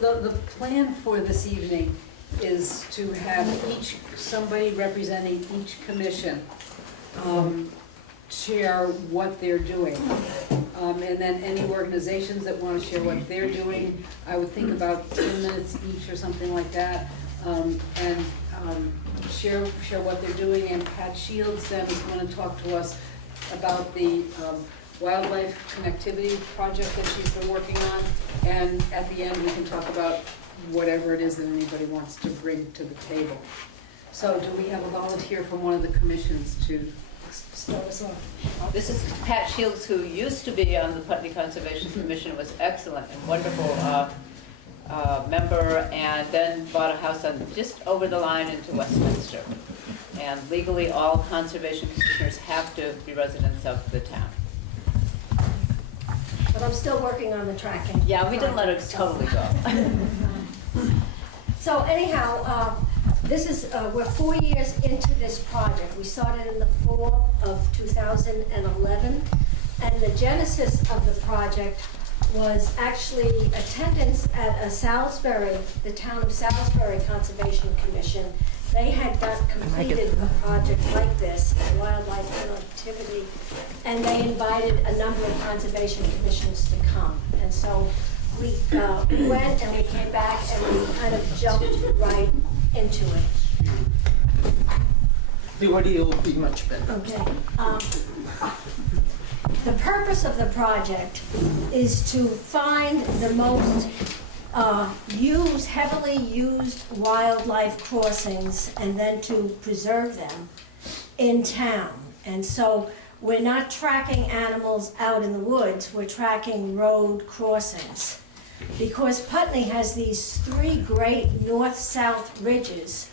the plan for this evening is to have somebody representing each commission share what they're doing. And then any organizations that want to share what they're doing, I would think about 10 minutes each or something like that. And share what they're doing. And Pat Shields then is going to talk to us about the wildlife connectivity project that she's been working on. And at the end, we can talk about whatever it is that anybody wants to bring to the table. So do we have a volunteer from one of the commissions to start us off? This is Pat Shields, who used to be on the Putney Conservation Commission, was excellent and wonderful member, and then bought a house on just over the line into Westminster. And legally, all conservation commissioners have to be residents of the town. But I'm still working on the tracking. Yeah, we didn't let it totally go. So anyhow, we're 4 years into this project. We started in the fall of 2011, and the genesis of the project was actually attendance at a Salisbury, the town of Salisbury Conservation Commission. They had completed a project like this, wildlife connectivity, and they invited a number of conservation commissions to come. And so we went and we came back and we kind of jumped right into it. The audio will be much better. Okay. The purpose of the project is to find the most heavily used wildlife crossings and then to preserve them in town. And so we're not tracking animals out in the woods, we're tracking road crossings. Because Putney has these three great north-south ridges,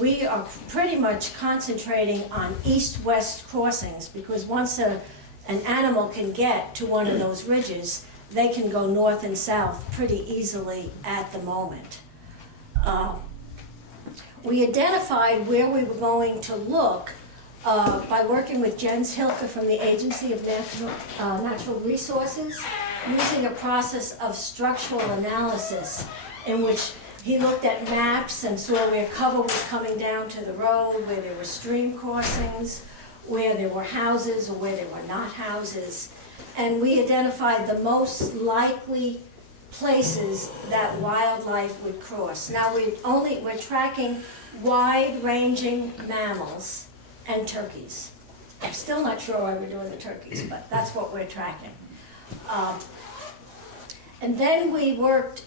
we are pretty much concentrating on east-west crossings, because once an animal can get to one of those ridges, they can go north and south pretty easily at the moment. We identified where we were going to look by working with Jens Hilke from the Agency of Natural Resources, using a process of structural analysis in which he looked at maps and saw where cover was coming down to the road, where there were stream crossings, where there were houses or where there were not houses. And we identified the most likely places that wildlife would cross. Now we're tracking wide-ranging mammals and turkeys. I'm still not sure why we're doing the turkeys, but that's what we're tracking. And then we worked,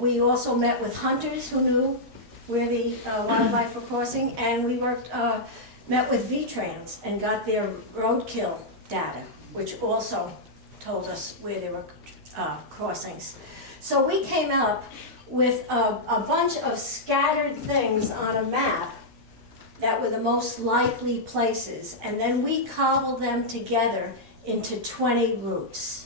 we also met with hunters who knew where the wildlife were crossing, and we met with VTrans and got their roadkill data, which also told us where there were crossings. So we came up with a bunch of scattered things on a map that were the most likely places, and then we cobbled them together into 20 routes.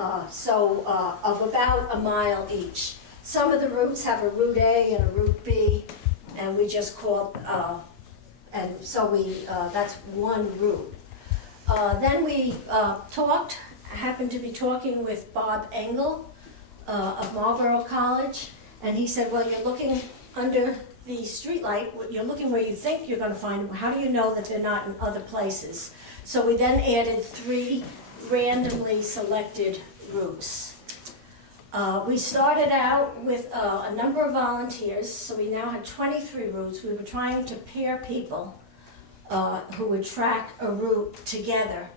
Of about a mile each. Some of the routes have a Route A and a Route B, and we just called, that's one route. Then we happened to be talking with Bob Engel of Marlborough College, and he said, well, you're looking under the streetlight, you're looking where you think you're going to find them. How do you know that they're not in other places? So we then added 3 randomly selected routes. We started out with a number of volunteers, so we now had 23 routes. We were trying to pair people who would track a route together.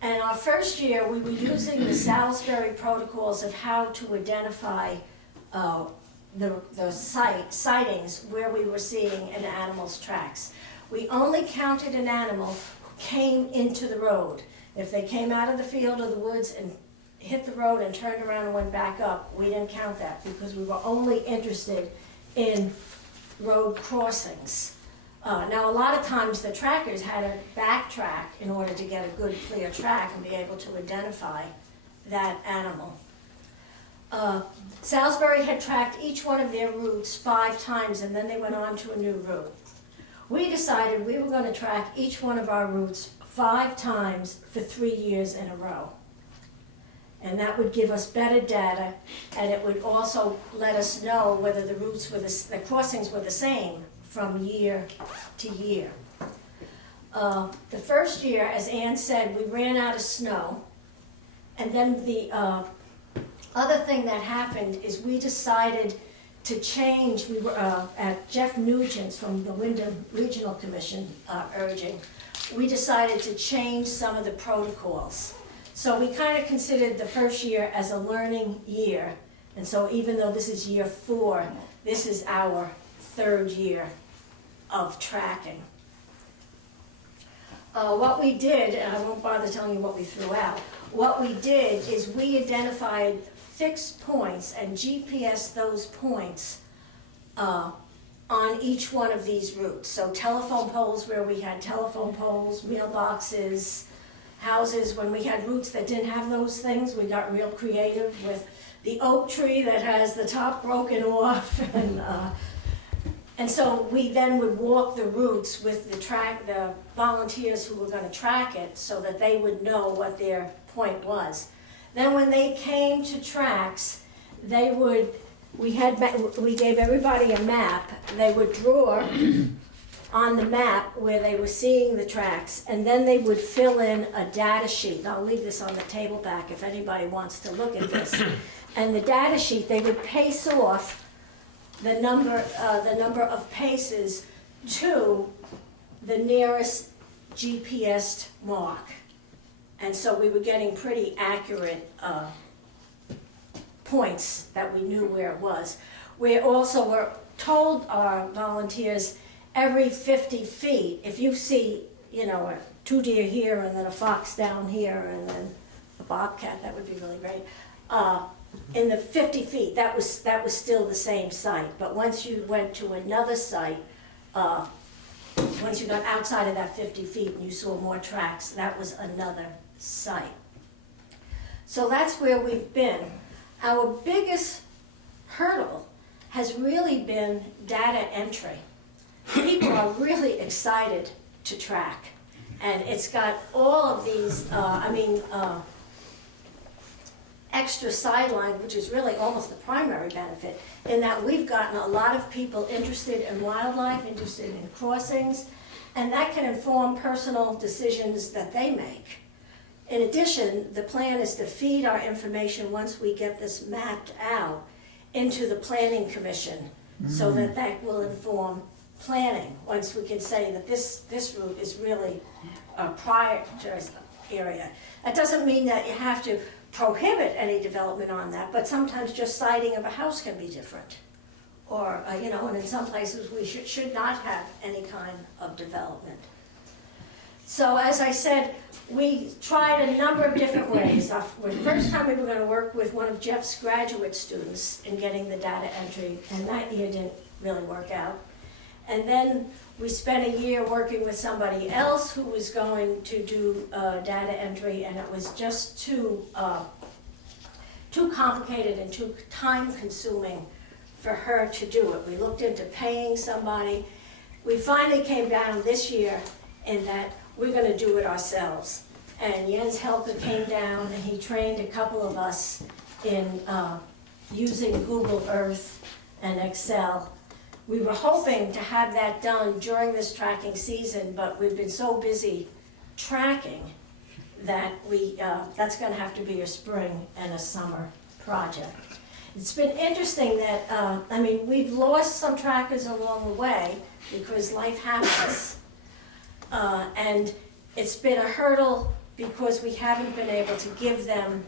And our first year, we were using the Salisbury protocols of how to identify the sightings where we were seeing an animal's tracks. We only counted an animal who came into the road. If they came out of the field or the woods and hit the road and turned around and went back up, we didn't count that because we were only interested in road crossings. Now, a lot of times the trackers had to backtrack in order to get a good, clear track and be able to identify that animal. Salisbury had tracked each one of their routes 5 times, and then they went on to a new route. We decided we were going to track each one of our routes 5 times for 3 years in a row. And that would give us better data, and it would also let us know whether the routes were the crossings were the same from year to year. The first year, as Ann said, we ran out of snow. And then the other thing that happened is we decided to change, we were at Jeff Nugent's from the Wyndham Regional Commission urging, we decided to change some of the protocols. So we kind of considered the first year as a learning year. And so even though this is year 4, this is our 3rd year of tracking. What we did, and I won't bother telling you what we threw out, what we did is we identified fixed points and GPS those points on each one of these routes. So telephone poles where we had telephone poles, mailboxes, houses. When we had routes that didn't have those things, we got real creative with the oak tree that has the top broken off. And so we then would walk the routes with the volunteers who were going to track it so that they would know what their point was. Then when they came to tracks, we gave everybody a map. They would draw on the map where they were seeing the tracks, and then they would fill in a data sheet. I'll leave this on the table back if anybody wants to look at this. And the data sheet, they would pace off the number of paces to the nearest GPS mark. And so we were getting pretty accurate points that we knew where it was. We also were told our volunteers every 50 feet, if you see, 2 deer here and then a fox down here and then a bobcat, that would be really great. In the 50 feet, that was still the same site. But once you went to another site, once you got outside of that 50 feet and you saw more tracks, that was another site. So that's where we've been. Our biggest hurdle has really been data entry. People are really excited to track. And it's got all of these, extra sideline, which is really almost the primary benefit, in that we've gotten a lot of people interested in wildlife, interested in crossings, and that can inform personal decisions that they make. In addition, the plan is to feed our information once we get this mapped out into the Planning Commission, so that will inform planning, once we can say that this route is really a prioritized area. That doesn't mean that you have to prohibit any development on that, but sometimes just siding of a house can be different. Or, and in some places we should not have any kind of development. So as I said, we tried a number of different ways. The first time we were going to work with one of Jeff's graduate students in getting the data entry, and that year didn't really work out. And then we spent a year working with somebody else who was going to do data entry, and it was just too complicated and too time-consuming for her to do it. We looked into paying somebody. We finally came down this year in that we're going to do it ourselves. And Jens Helker came down and he trained a couple of us in using Google Earth and Excel. We were hoping to have that done during this tracking season, but we've been so busy tracking that that's going to have to be a spring and a summer project. It's been interesting that, we've lost some trackers along the way because life happens. And it's been a hurdle because we haven't been able to give them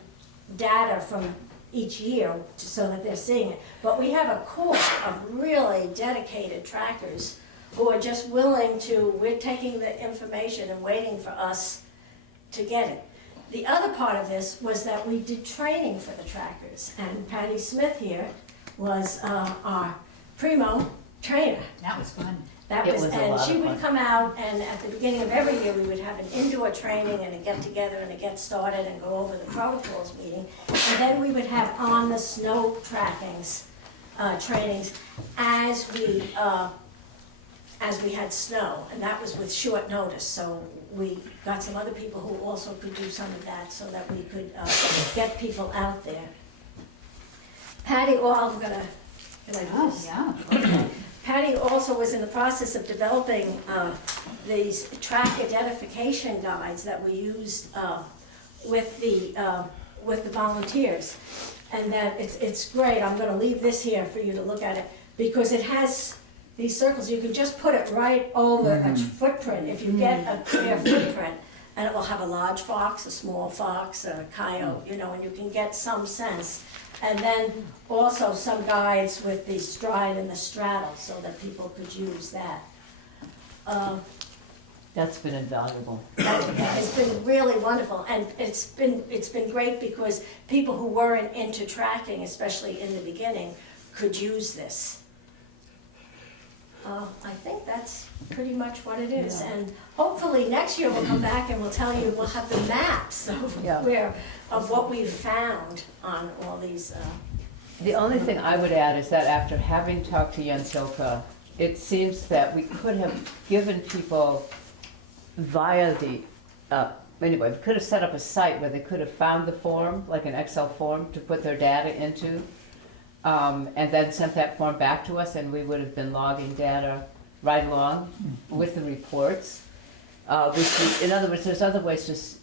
data from each year so that they're seeing it. But we have a core of really dedicated trackers who are just willing to, we're taking the information and waiting for us to get it. The other part of this was that we did training for the trackers, and Patty Smith here was our primo trainer. That was fun. And she would come out, and at the beginning of every year, we would have an indoor training and a get-together and a get started and go over the protocols meeting. And then we would have on-the-snow trainings as as we had snow, and that was with short notice, so we got some other people who also could do some of that so that we could get people out there. Patty, I'm gonna do this. yeah. Okay. Patty also was in the process of developing these track identification guides that we used with the volunteers. And that it's great. I'm gonna leave this here for you to look at it, because it has these circles. You can just put it right over a footprint. If you get a clear footprint, and it will have a large fox, a small fox, a coyote, you know, and you can get some sense. And then also some guides with the stride and the straddle, so that people could use that. That's been invaluable. It's been really wonderful, and it's been great because people who weren't into tracking, especially in the beginning, could use this. I think that's pretty much what it is, and hopefully next year we'll come back and we'll tell you, we'll have the maps of what we've found on all these. The only thing I would add is that after having talked to Jens Hilke, it seems that we could have given people via the, anyway, we could have set up a site where they could have found the form, like an Excel form, to put their data into, and then sent that form back to us, and we would have been logging data right along with the reports. In other words, there's other ways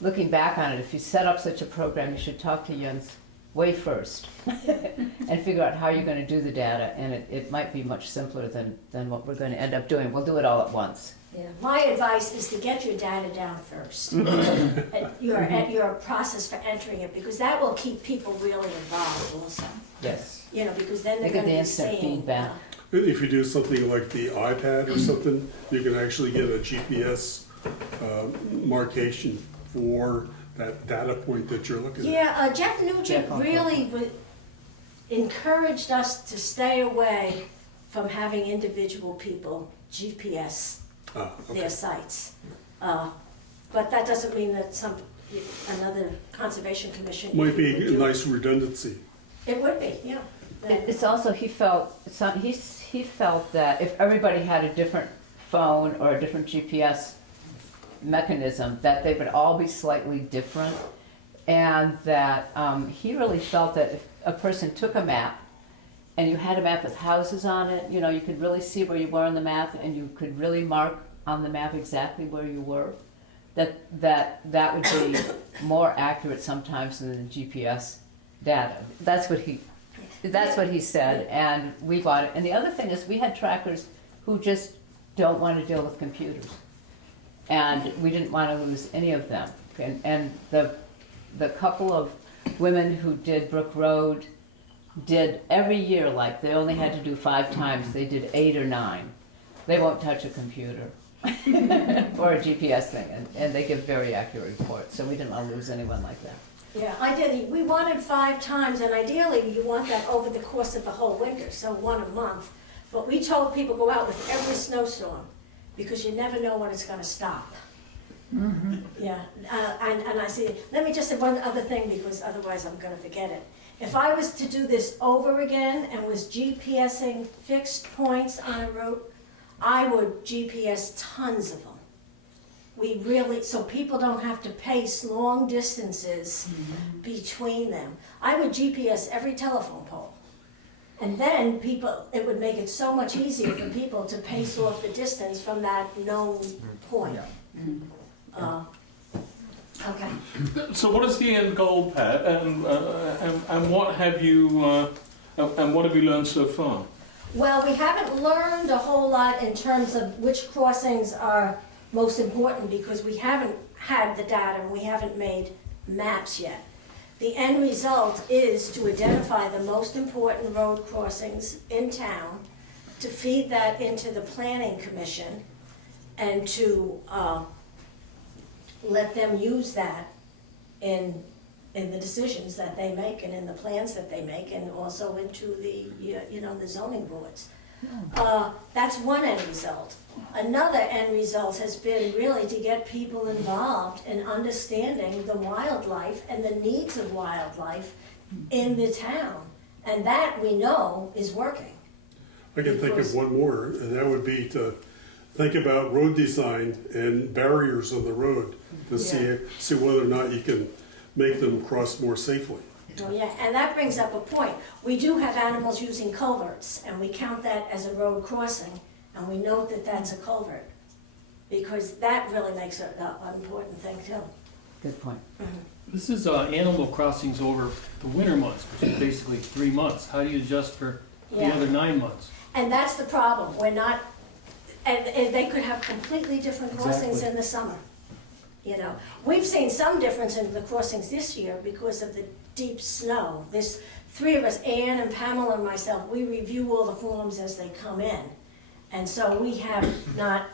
looking back on it, if you set up such a program, you should talk to Jens way first and figure out how you're going to do the data, and it might be much simpler than what we're going to end up doing. We'll do it all at once. Yeah. My advice is to get your data down first, at your process for entering it, because that will keep people really involved also. Yes. You know, because then they're They get going the to be instant seeing. feedback. If you do something like the iPad or something, you can actually get a GPS marcation for that data point that you're looking at. Yeah, Jeff Nugent Jeff, really encouraged us to stay away from having individual people GPS their sites. But that doesn't mean that another conservation commission. Might be would a do it. nice redundancy. It would be, yeah. It's also, he felt that if everybody had a different phone or a different GPS mechanism, that they would all be slightly different, and that he really felt that if a person took a map and you had a map with houses on it, you know, you could really see where you were on the map, and you could really mark on the map exactly where you were, that would be more accurate sometimes than the GPS data. That's what he said, and we bought it. And the other thing is, we had trackers who just don't want to deal with computers, and we didn't want to lose any of them. And the couple of women who did Brook Road did every year, like they only had to do 5 times, they did 8 or 9. They won't touch a computer or a GPS thing, and they give very accurate reports, so we didn't want to lose anyone like that. Yeah, I did. We wanted 5 times, and ideally you want that over the course of the whole winter, so 1 a month. But we told people go out with every snowstorm, because you never know when it's going to stop. Yeah, and I see. Let me just say one other thing, because otherwise I'm going to forget it. If I was to do this over again and was GPSing fixed points on a route, I would GPS tons of them. So people don't have to pace long distances between them. I would GPS every telephone pole. And then it would make it so much easier for people to pace off the distance from that known point. Okay. So what is the end goal, Pat, and what have you learned so far? Well, we haven't learned a whole lot in terms of which crossings are most important, because we haven't had the data and we haven't made maps yet. The end result is to identify the most important road crossings in town, to feed that into the planning commission, and to let them use that in the decisions that they make and in the plans that they make, and also into the zoning boards. That's one end result. Another end result has been really to get people involved in understanding the wildlife and the needs of wildlife in the town. And that we know is working. I can think of one more, and that would be to think about road design and barriers on the road to see whether or not you can make them cross more safely. Oh, yeah, and that brings up a point. We do have animals using culverts, and we count that as a road crossing, and we note that that's a culvert, because that really makes it an important thing too. Good point. This is animal crossings over the winter months, which is basically 3 months. How do you adjust for the Yeah. other 9 months? And that's the problem, we're not, and they could have completely different crossings Exactly. in the summer. You know, we've seen some difference in the crossings this year because of the deep snow. There's 3 of us, Ann and Pamela and myself, we review all the forms as they come in. And so we have not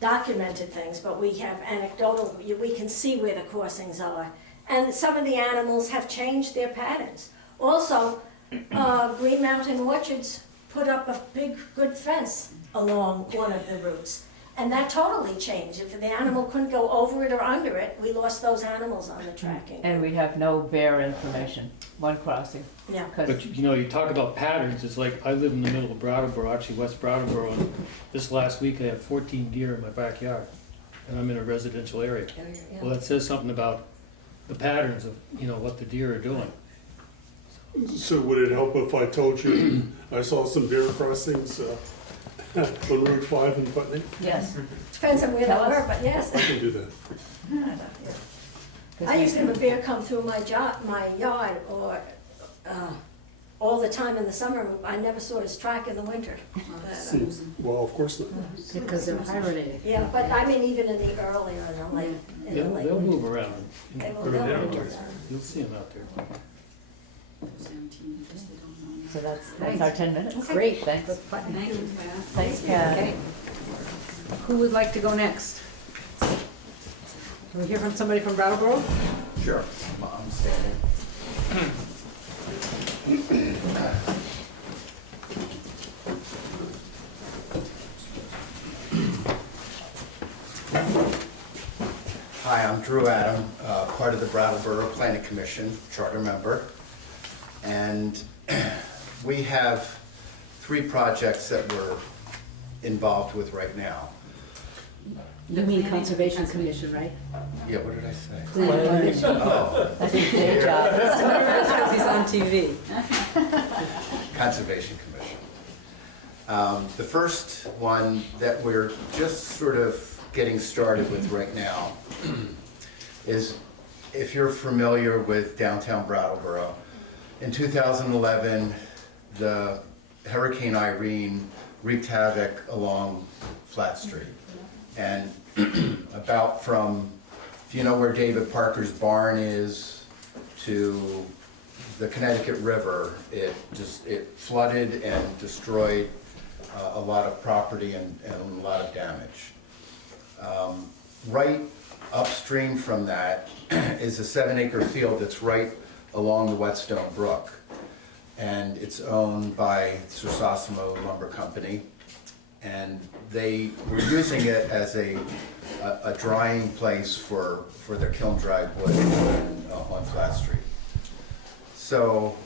documented things, but we have anecdotal, we can see where the crossings are. And some of the animals have changed their patterns. Also, Green Mountain Orchards put up a big, good fence along one of the routes. And that totally changed. If the animal couldn't go over it or under it, we lost those animals on the tracking. And we have no bear information, one crossing. Yeah. 'Cause- But you know, you talk about patterns, it's like, I live in the middle of Brattleboro, actually West Brattleboro, and this last week I had 14 deer in my backyard, and I'm in a residential area. Well, that says something about the patterns of, you know, what the deer are doing. So would it help if I told you I saw some deer crossings on Route 5 in Putney? Yes. Depends on where they Tell us. were, but yes. I can do that. I used to have a bear come through my yard, or, all the time in the summer. I never saw his track in the winter. Seems, well, of course not. Because they're hibernating. Yeah, but I mean, even in the earlier, in the late, in the late. They'll move around. They will, They're they'll there. move around. You'll see them out there. So that's our 10 minutes. Okay. Great, thanks. Thank you. Thanks, Pat. Okay. Who would like to go next? Can we hear from somebody from Brattleboro? Sure, I'm standing. Hi, I'm Drew Adam, part of the Brattleboro Planning Commission, charter member. And we have 3 projects that we're involved with right now. You mean Conservation Commission, right? Yeah, what did I say? Planning Commission. Oh, That's his day job. Because he's on TV. Conservation Commission. The first one that we're just sort of getting started with right now is, if you're familiar with downtown Brattleboro, in 2011, the Hurricane Irene wreaked havoc along Flat Street. And about from, if you know where David Parker's barn is, to the Connecticut River, it flooded and destroyed a lot of property and a lot of damage. Right upstream from that is a 7-acre field that's right along the Whetstone Brook. And it's owned by Sosimo Lumber Company. And they were using it as a drying place for their kiln-dried wood on Flat Street. So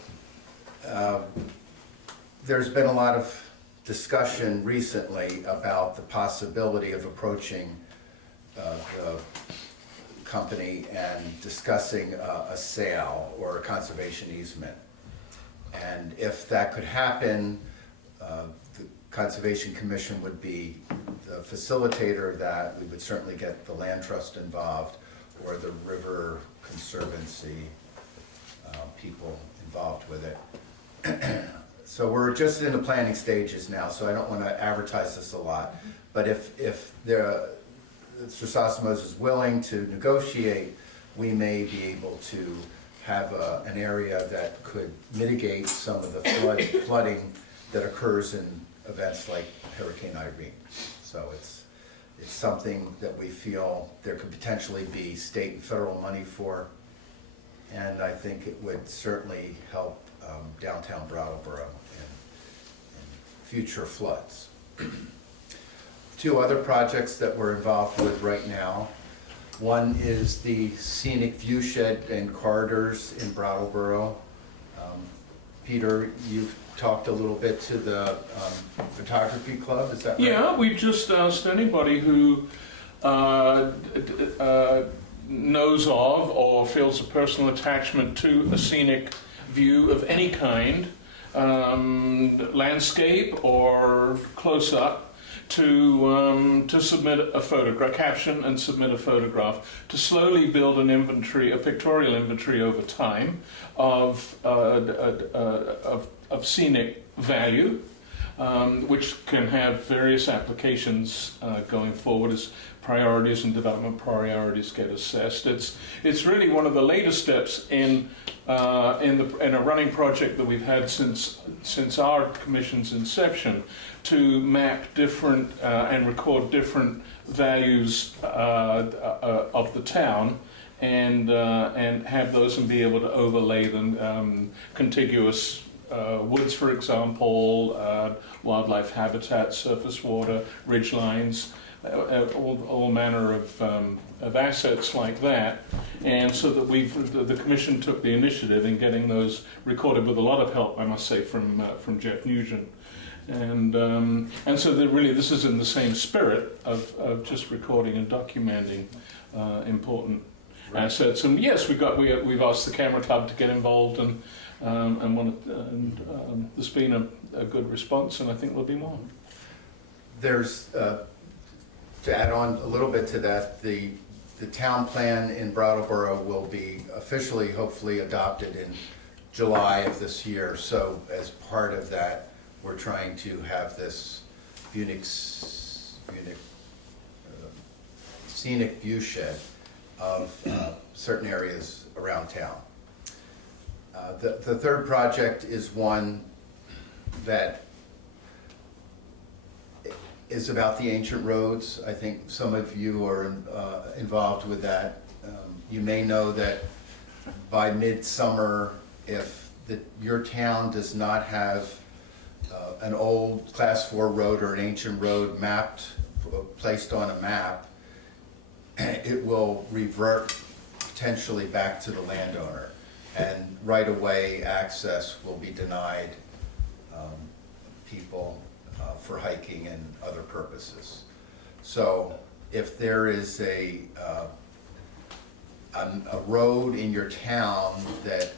there's been a lot of discussion recently about the possibility of approaching the company and discussing a sale or a conservation easement. And if that could happen, the Conservation Commission would be the facilitator of that. We would certainly get the Land Trust involved, or the River Conservancy people involved with it. So we're just in the planning stages now, so I don't want to advertise this a lot. But if Sosimo's is willing to negotiate, we may be able to have an area that could mitigate some of the flooding that occurs in events like Hurricane Irene. So it's something that we feel there could potentially be state and federal money for, and I think it would certainly help downtown Brattleboro in future floods. 2 other projects that we're involved with right now. One is the scenic view shed and corridors in Brattleboro. Peter, you've talked a little bit to the photography club, is that right? Yeah, we've just asked anybody who knows of or feels a personal attachment to a scenic view of any kind, landscape or close-up, to submit a photograph, caption and submit a photograph, to slowly build an inventory, a pictorial inventory over time of scenic value, which can have various applications going forward as priorities and development priorities get assessed. It's really one of the latest steps in a running project that we've had since our commission's inception, to map different and record different values of the town, and have those and be able to overlay them, contiguous woods, for example, wildlife habitat, surface water, ridge lines, all manner of assets like that. And so that the commission took the initiative in getting those recorded with a lot of help, I must say, from Jeff Nugent. And so that really this is in the same spirit of just recording and documenting important assets. And yes, we've asked the Camera Club to get involved, and there's been a good response, and I think there'll be more. There's, to add on a little bit to that, the town plan in Brattleboro will be officially, hopefully, adopted in July of this year. So as part of that, we're trying to have this scenic view shed of certain areas around town. The third project is one that is about the ancient roads. I think some of you are involved with that. You may know that by midsummer, if your town does not have an old Class 4 road or an ancient road placed on a map, it will revert potentially back to the landowner, and right-of-way access will be denied people for hiking and other purposes. So if there is a road in your town that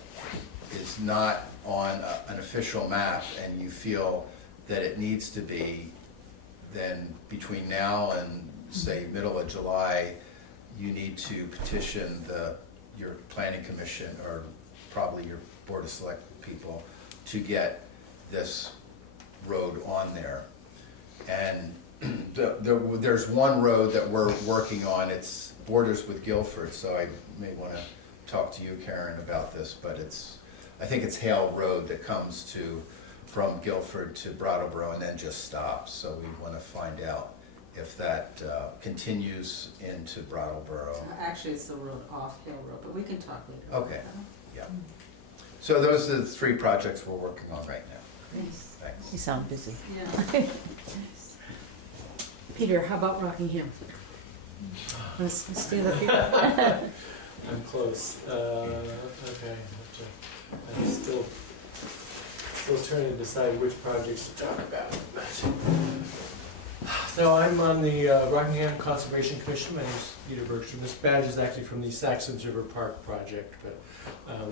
is not on an official map and you feel that it needs to be, then between now and say middle of July, you need to petition your planning commission, or probably your board of select people, to get this road on there. And there's one road that we're working on. It's borders with Guilford, so I may want to talk to you, Karen, about this, but I think it's Hale Road that comes from Guilford to Brattleboro and then just stops. So we want to find out if that continues into Brattleboro. Actually, it's the road off Hill Road, but we can talk later. Okay, yeah. So those are the three projects we're working on right now. Thanks. Thanks. You sound busy. Yeah. Peter, how about Rockingham? Let's stand up here. I'm close. Okay. I'm still trying to decide which projects to talk about. So I'm on the Rockingham Conservation Commission. My name is Peter Bergstrom. This badge is actually from the Saxons River Park project, but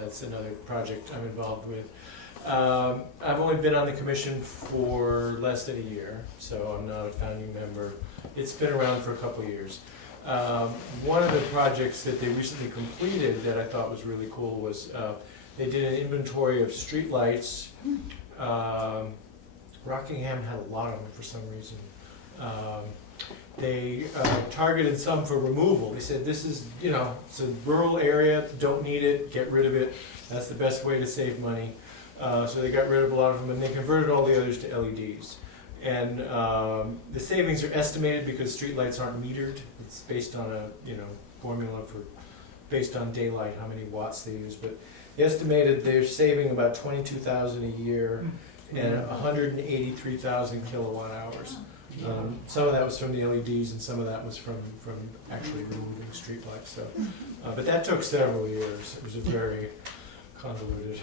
that's another project I'm involved with. I've only been on the commission for less than a year, so I'm not a founding member. It's been around for a couple of years. One of the projects that they recently completed that I thought was really cool was they did an inventory of streetlights. Rockingham had a lot of them for some reason. They targeted some for removal. They said, this is, it's a rural area, don't need it, get rid of it. That's the best way to save money. So they got rid of a lot of them, and they converted all the others to LEDs. And the savings are estimated because streetlights aren't metered. It's based on a formula based on daylight, how many watts they use. But estimated they're saving about $22,000 a year and 183,000 kilowatt hours. Some of that was from the LEDs, and some of that was from actually removing streetlights. So, but that took several years. It was a very convoluted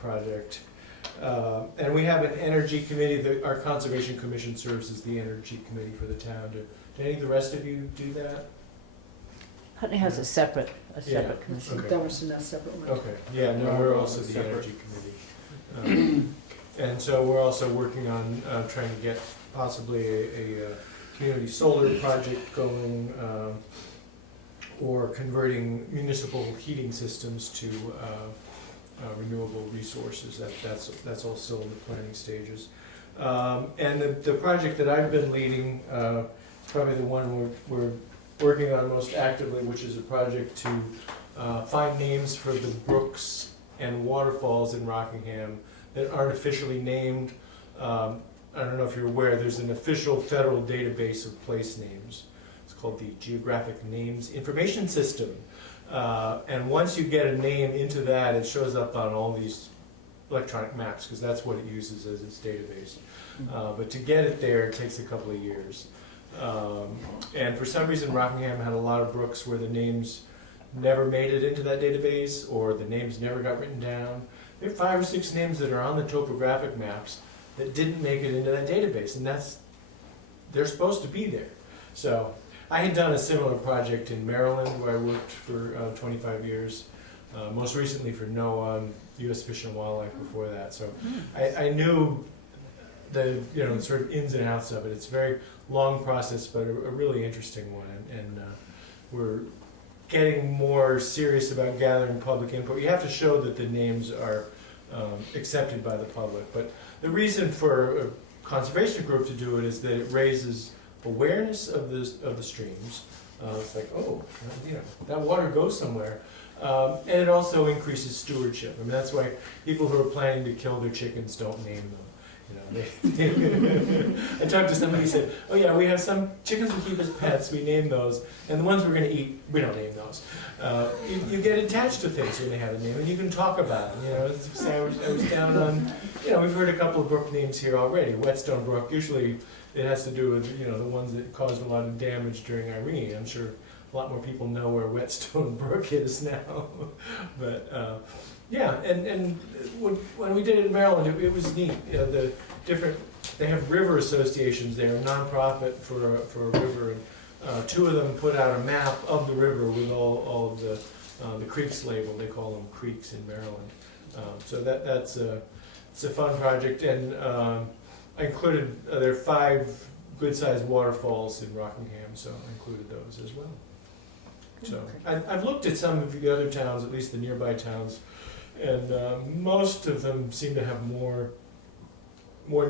project. And we have an energy committee, our conservation commission serves as the energy committee for the town. Do any of the rest of you do that? Putney has a separate Yeah. commission. Okay. Dummerston, that's separate one. Okay, yeah, no, we're also the Separate. energy committee. And so we're also working on trying to get possibly a community solar project going, or converting municipal heating systems to renewable resources. That's all still in the planning stages. And the project that I've been leading, is probably the one we're working on most actively, which is a project to find names for the brooks and waterfalls in Rockingham that aren't officially named. I don't know if you're aware, there's an official federal database of place names. It's called the Geographic Names Information System. And once you get a name into that, it shows up on all these electronic maps, because that's what it uses as its database. But to get it there, it takes a couple of years. And for some reason, Rockingham had a lot of brooks where the names never made it into that database, or the names never got written down. There are 5 or 6 names that are on the topographic maps that didn't make it into that database, and they're supposed to be there. So I had done a similar project in Maryland where I worked for 25 years, most recently for NOAA and U.S. Fish and Wildlife before that. So I knew the sort of ins and outs of it. It's a very long process, but a really interesting one, and we're getting more serious about gathering public input. You have to show that the names are accepted by the public. But the reason for a conservation group to do it is that it raises awareness of the streams. It's like, oh, that water goes somewhere. And it also increases stewardship. I mean, that's why people who are planning to kill their chickens don't name them. I talked to somebody who said, oh yeah, we have some chickens we keep as pets, we name those, and the ones we're going to eat, we don't name those. You get attached to things when they have a name, and you can talk about them. I was down on, we've heard a couple of brook names here already. Whetstone Brook, usually it has to do with, the ones that caused a lot of damage during Irene. I'm sure a lot more people know where Whetstone Brook is now. But yeah, and when we did it in Maryland, it was neat. They have river associations there, a nonprofit for a river, and 2 of them put out a map of the river with all of the creeks labeled. They call them creeks in Maryland. So it's a fun project, and I included there are 5 good-sized waterfalls in Rockingham, so I included those as well. So I've looked at some of the other towns, at least the nearby towns, and most of them seem to have more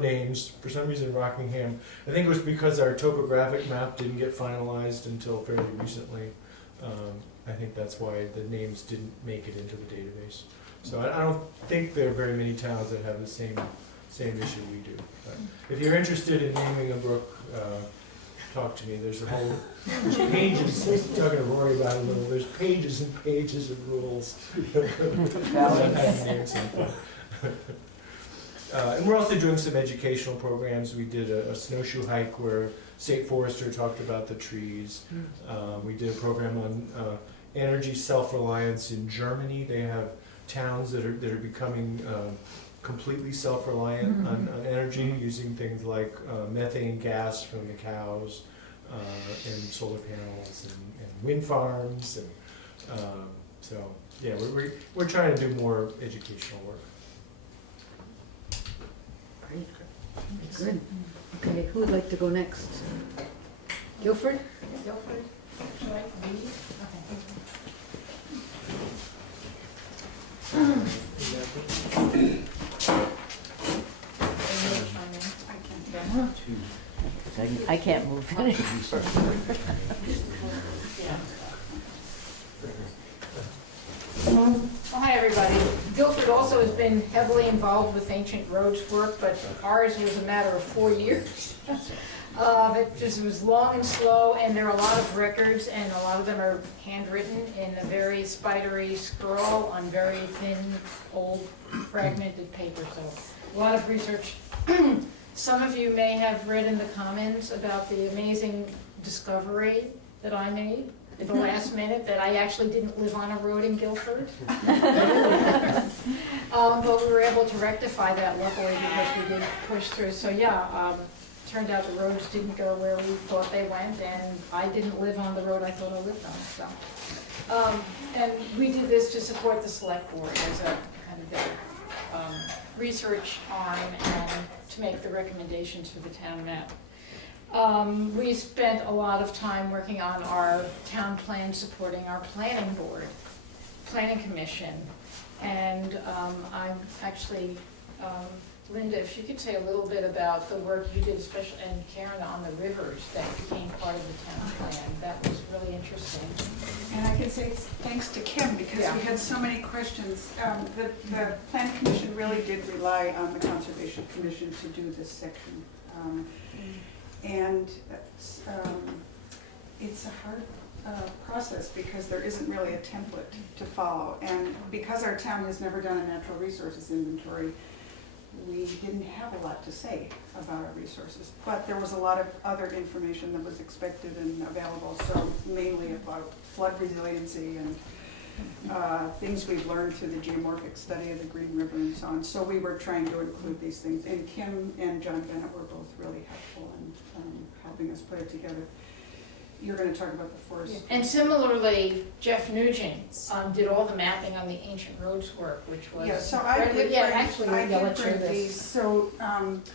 names. For some reason, Rockingham, I think it was because our topographic map didn't get finalized until fairly recently. I think that's why the names didn't make it into the database. So I don't think there are very many towns that have the same issue we do. But if you're interested in naming a brook, talk to me. There's pages, I was talking to Rory about it a little, there's pages and pages of rules. And we're also doing some educational programs. We did a snowshoe hike where State Forester talked about the trees. We did a program on energy self-reliance in Germany. They have towns that are becoming completely self-reliant on energy, using things like methane gas from the cows, and solar panels and wind farms, and so yeah, we're trying to do more educational work. Great. Good. Okay, who would like to go next? Guilford? Guilford, should I read? I can't move any. Well, hi, everybody. Guilford also has been heavily involved with ancient roads work, but ours was a matter of 4 years. It just was long and slow, and there are a lot of records, and a lot of them are handwritten in a very spidery scroll on very thin, old, fragmented paper, so a lot of research. Some of you may have read in the comments about the amazing discovery that I made. at the last minute that I actually didn't live on a road in Guilford. But we were able to rectify that luckily because we did push through. So yeah, turned out the roads didn't go where we thought they went, and I didn't live on the road I thought I lived on, so. And we did this to support the select board as a kind of their research arm and to make the recommendations for the town map. We spent a lot of time working on our town plan supporting our planning board, planning commission. And I'm actually, Linda, if you could say a little bit about the work you did, especially, and Karen, on the rivers that became part of the town plan. That was really interesting. And I can say thanks to Kim, because we had so many questions. The Planning Commission really did rely on the Conservation Commission to do this section. And it's a hard process because there isn't really a template to follow. And because our town has never done a natural resources inventory, we didn't have a lot to say about our resources. But there was a lot of other information that was expected and available, so mainly about flood resiliency and things we've learned through the geomorphic study of the Green River and so on. So we were trying to include these things. And Kim and John Bennett were both really helpful in helping us put it together. You're going to talk about the forest. And similarly, Jeff Nugent did all the mapping on the ancient roads work, which was So I did bring, actually, I yeah, did let's show bring this. these. So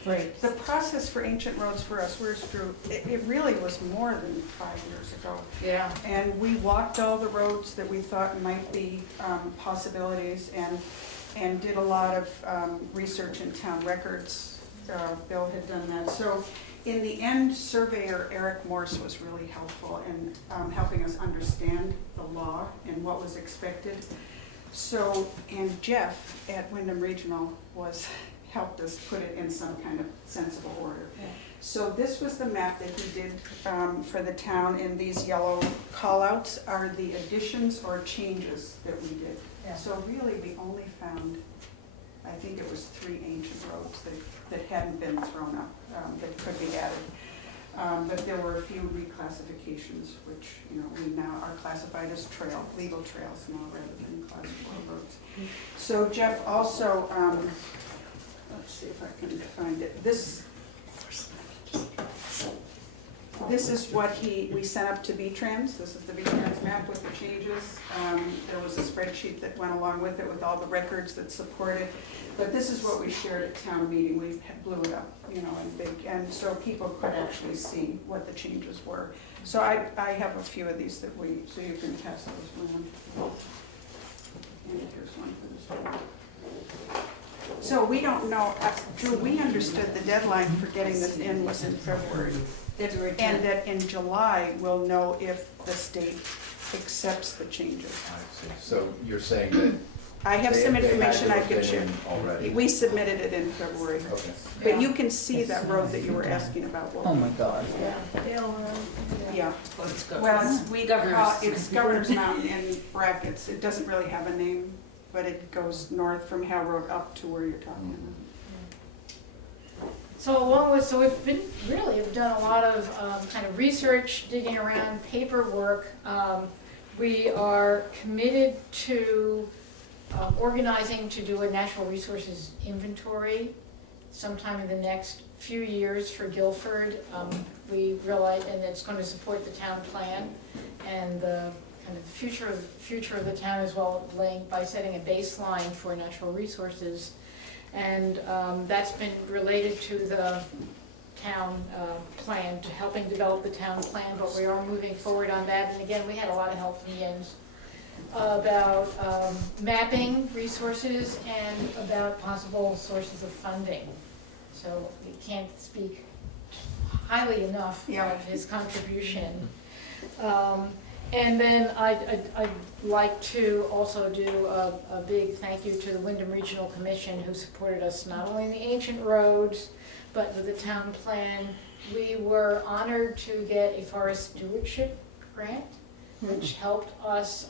Great. the process for ancient roads for us was through, it really was more than 5 years ago. Yeah. And we walked all the roads that we thought might be possibilities and did a lot of research in town records. Bill had done that. So in the end, surveyor Eric Morse was really helpful in helping us understand the law and what was expected. So, and Jeff at Wyndham Regional helped us put it in some kind of sensible order. Yeah. So this was the map that he did for the town, and these yellow callouts are the additions or changes that we did. Yeah. So really, we only found, I think it was 3 ancient roads that hadn't been thrown up, that could be added. But there were a few reclassifications, which, you know, we now are classified as legal trails now rather than class 4 roads. So Jeff also, let's see if I can find it. This is what we sent up to V-Trans. This is the V-Trans map with the changes. There was a spreadsheet that went along with it with all the records that support it. But this is what we shared at town meeting. We blew it up, you know, and big, and so people could actually see what the changes were. So I have a few of these so you can pass those around. And here's one for this one. So we don't know, Drew, we understood the deadline for getting this in was in February. And that in July, we'll know if the state accepts the changes. I see. So you're saying that I have some they had information to I have can been share. in already? We submitted it in February. Okay. But you can see that road that you were asking about. Oh my God. Yeah. Well, it's Governor's Mountain in brackets. It doesn't really have a name, but it goes north from Hale Road up to where you're talking about. So we've done a lot of kind of research, digging around, paperwork. We are committed to organizing to do a natural resources inventory sometime in the next few years for Guilford. We realize, and it's going to support the town plan and the kind of future of the town as well, by setting a baseline for natural resources. And that's been related to the town plan, to helping develop the town plan, but we are moving forward on that. And again, we had a lot of help from Jens about mapping resources and about possible sources of funding. So we can't speak highly enough of his contribution. And then I'd like to also do a big thank you to the Wyndham Regional Commission, who supported us not only in the ancient roads, but with the town plan. We were honored to get a forest stewardship grant, which helped us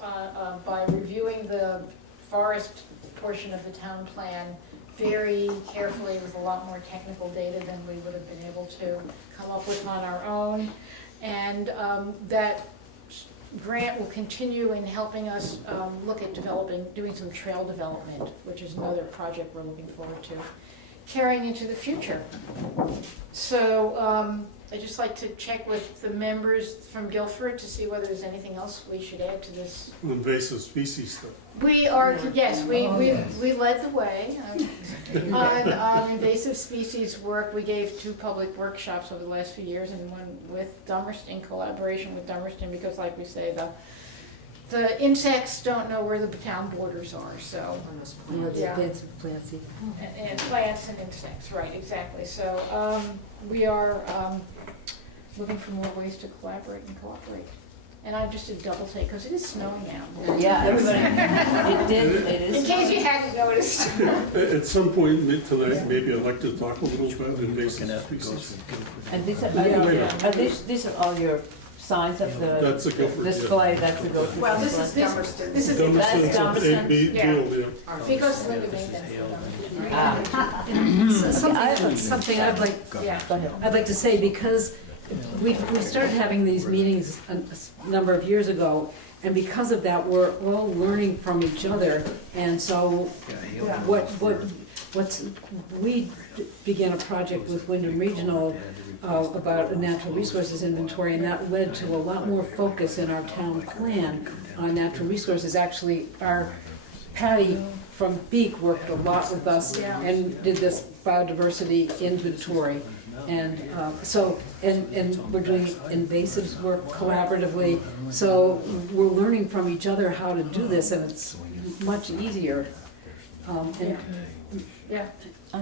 by reviewing the forest portion of the town plan very carefully with a lot more technical data than we would have been able to come up with on our own. And that Grant will continue in helping us look at doing some trail development, which is another project we're looking forward to, carrying into the future. So I'd just like to check with the members from Guilford to see whether there's anything else we should add to this. Invasive species stuff. We are, yes, we led the way on invasive species work. We gave 2 public workshops over the last few years, and one with Dummerston, in collaboration with Dummerston, because like we say, the insects don't know where the town borders are, so. Yeah. Plants, And plants and insects, right, exactly. So we are looking for more ways to collaborate and cooperate. And I just did double take, because it is snowing out. Yeah, everybody, it is. In case you hadn't noticed. At some point tonight, maybe I'd like to talk a little about invasive species. And these are, Yeah. are these are all your signs of the That's a Guilford, yeah. display, that's the Guilford Well, this is display? Dummerston. This is, Dummerston's That's a big Yeah. deal, yeah. because Linda made that. Something I'd like, Yeah. Go ahead. I'd like to say, because we started having these meetings a number of years ago, and because of that, we're all learning from each other, and so we began a project with Wyndham Regional about a natural resources inventory, and that led to a lot more focus in our town plan on natural resources. Actually, our Patty from Beek worked a lot with us and did this biodiversity inventory. And and we're doing invasives work collaboratively, so we're learning from each other how to do this, and it's much easier. Yeah.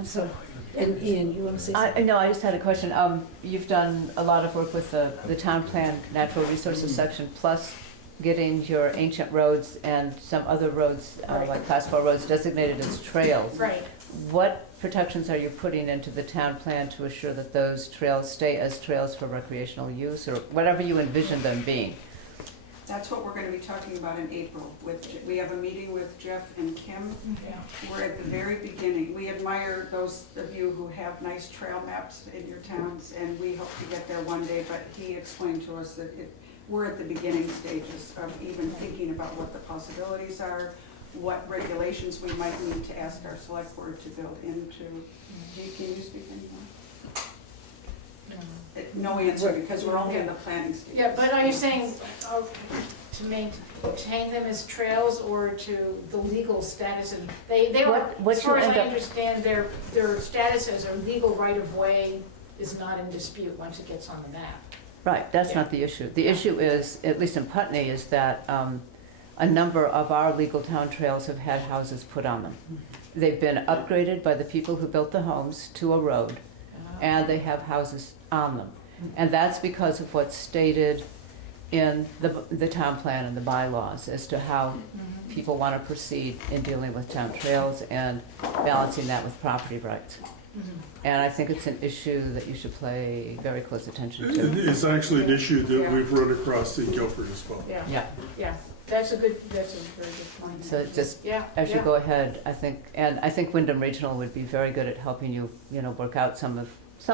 So, and Ian, you want to say something? No, I just had a question. You've done a lot of work with the town plan natural resources section, plus getting your ancient roads and some other roads, Right. like class 4 roads designated as trails. Right. What protections are you putting into the town plan to assure that those trails stay as trails for recreational use, or whatever you envision them being? That's what we're gonna be talking about in April. We have a meeting with Jeff and Kim. Yeah. We're at the very beginning. We admire those of you who have nice trail maps in your towns, and we hope to get there one day, but he explained to us that we're at the beginning stages of even thinking about what the possibilities are, what regulations we might need to ask our select board to build into. Can you speak anymore? No answer, because we're only in the planning stage. Yeah, but are you saying to maintain them as trails, or to the legal status of, they are, What as far you as end I up- understand, their status as a legal right-of-way is not in dispute once it gets on the map. Right, that's Yeah. not the issue. The issue is, at least in Putney, is that a number of our legal town trails have had houses put on them. They've been upgraded by the people who built the homes to a road, and they have houses on them. And that's because of what's stated in the town plan and the bylaws as to how people want to proceed in dealing with town trails and balancing that with property rights. And I think it's an issue that you should pay very close attention to. It's actually an issue that we've run across in Guilford as well. Yeah, Yeah, yeah, that's a very good point. so just Yeah, as you yeah. go ahead, I think Wyndham Regional would be very good at helping you, work out some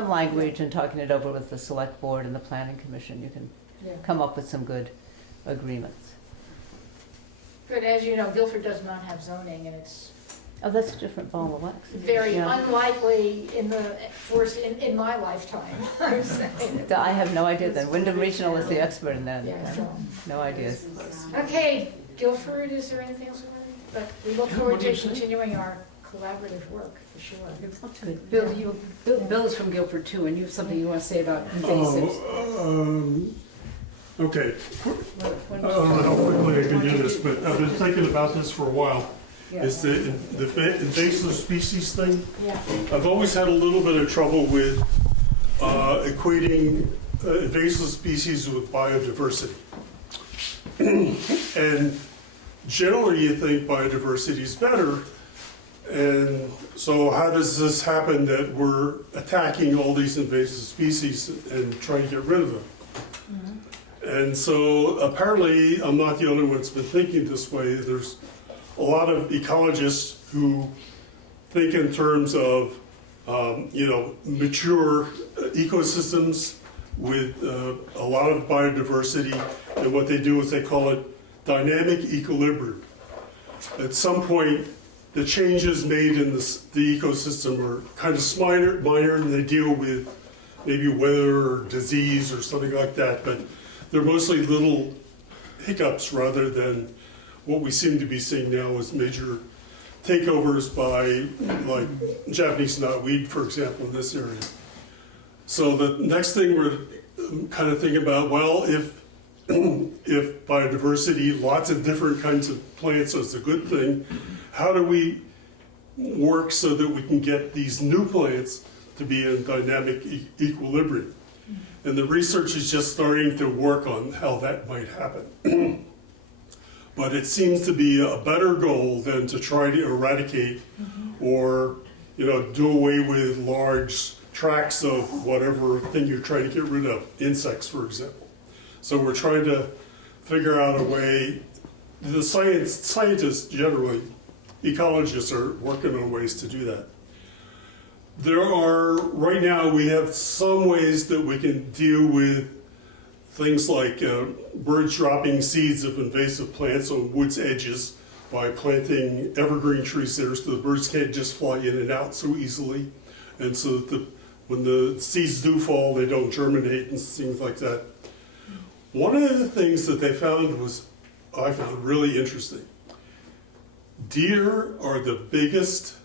language and talking it over with the select board and the planning commission. You can Yeah. come up with some good agreements. But as you know, Guilford does not have zoning, and it's Oh, that's a different ball of wax. very Yeah. unlikely in my lifetime. I'm saying. I have no idea then. Wyndham Regional is the expert in that. Yeah, so. No ideas. Okay, Guilford, is there anything else? But we look forward to continuing our collaborative work, for sure. Good. Bill is from Guilford too, and you have something you want to say about invasives? Okay. I don't know how quickly I can do this, but I've been thinking about this for a while. Is the invasive species thing. Yeah. I've always had a little bit of trouble with equating invasive species with biodiversity. And generally you think biodiversity is better. And so how does this happen that we're attacking all these invasive species and trying to get rid of them? And so apparently I'm not the only one that's been thinking this way. There's a lot of ecologists who think in terms of, mature ecosystems with a lot of biodiversity, and what they do is they call it dynamic equilibrium. At some point, the changes made in the ecosystem are kind of minor, and they deal with maybe weather or disease or something like that, but they're mostly little hiccups rather than what we seem to be seeing now as major takeovers by, like, Japanese knotweed, for example, in this area. So the next thing we're kind of thinking about, well, if biodiversity, lots of different kinds of plants is a good thing, how do we work so that we can get these new plants to be in dynamic equilibrium? And the research is just starting to work on how that might happen. But it seems to be a better goal than to try to eradicate or, do away with large tracts of whatever thing you're trying to get rid of, insects, for example. So we're trying to figure out a way. The scientists generally, ecologists, are working on ways to do that. Right now we have some ways that we can deal with things like birds dropping seeds of invasive plants on woods edges by planting evergreen trees there so the birds can't just fly in and out so easily. And so that when the seeds do fall, they don't germinate and things like that. One of the things that they found I found really interesting. Deer are the biggest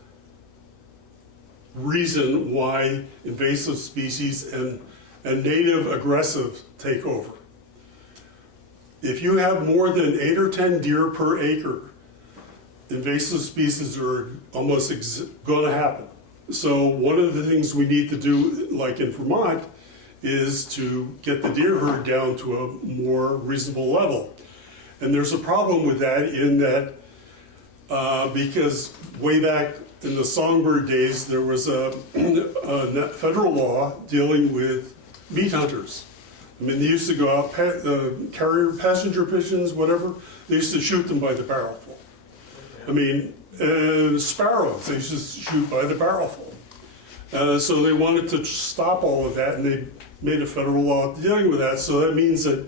reason why invasive species and native aggressive take over. If you have more than 8 or 10 deer per acre, invasive species are almost going to happen. So one of the things we need to do, like in Vermont, is to get the deer herd down to a more reasonable level. And there's a problem with that in that because way back in the songbird days, there was a federal law dealing with meat hunters. I mean, they used to go out, carrier passenger pigeons, whatever, they used to shoot them by the barrelful. I mean, sparrows, they used to shoot by the barrelful. So they wanted to stop all of that, and they made a federal law dealing with that. So that means that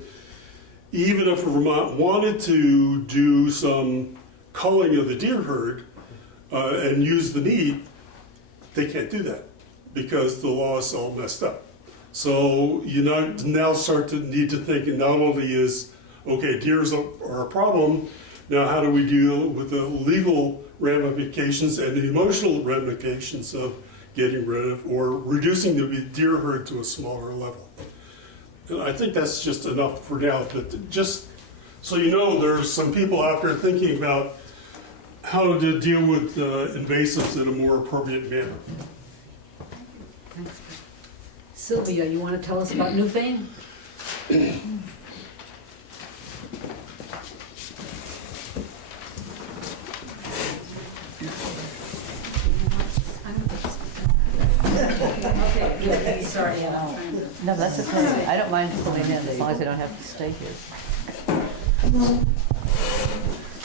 even if Vermont wanted to do some culling of the deer herd and use the meat, they can't do that because the law is all messed up. So you now start to need to think, and not only is, okay, deers are a problem, now how do we deal with the legal ramifications and the emotional ramifications of getting rid of or reducing the deer herd to a smaller level? And I think that's just enough for now, but just so you know, there's some people out there thinking about how to deal with invasives in a more appropriate manner. Sylvia, you want to tell us about Newfane? Okay, sorry. No, that's okay. I don't mind pulling in as long as I don't have to stay here.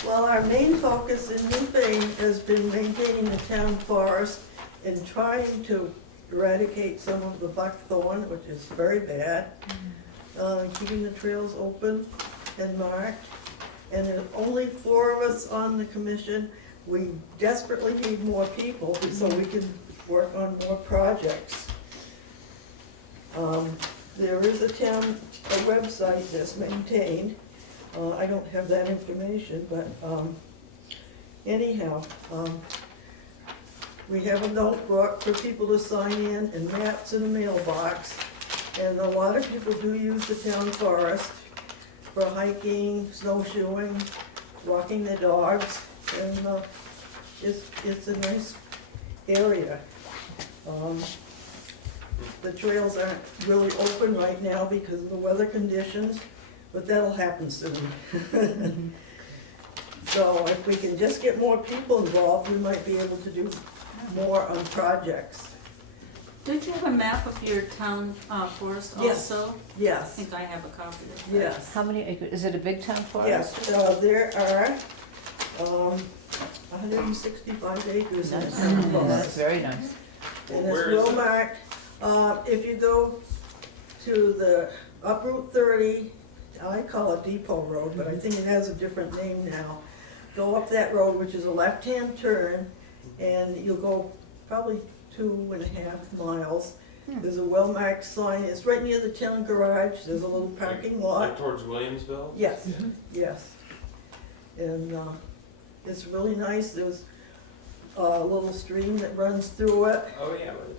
Well, our main focus in Newfane has been maintaining the town forest and trying to eradicate some of the buckthorn, which is very bad, keeping the trails open and marked. And there's only 4 of us on the commission. We desperately need more people so we can work on more projects. There is a website that's maintained. I don't have that information, but anyhow, we have a notebook for people to sign in and maps in the mailbox. And a lot of people do use the town forest for hiking, snowshoeing, walking their dogs, and it's a nice area. The trails aren't really open right now because of the weather conditions, but that'll happen soon. So if we can just get more people involved, we might be able to do more on projects. Don't you have a map of your town forest Yes. also? I Yes, think I have a copy of that. yes. How many acres? Is it a big town forest? Yes, there are 165 acres in the Nice. town That's forest. very nice. And it's well marked. If you go to the up Route 30, I call it Depot Road, but I think it has a different name now. Go up that road, which is a left-hand turn, and you'll go probably 2.5 miles. There's a well-marked sign, it's right near the town garage, there's a little parking lot. Like towards Williamsville? Yes, yes. And it's really nice, there's a little stream that runs through it. Oh, yeah, right.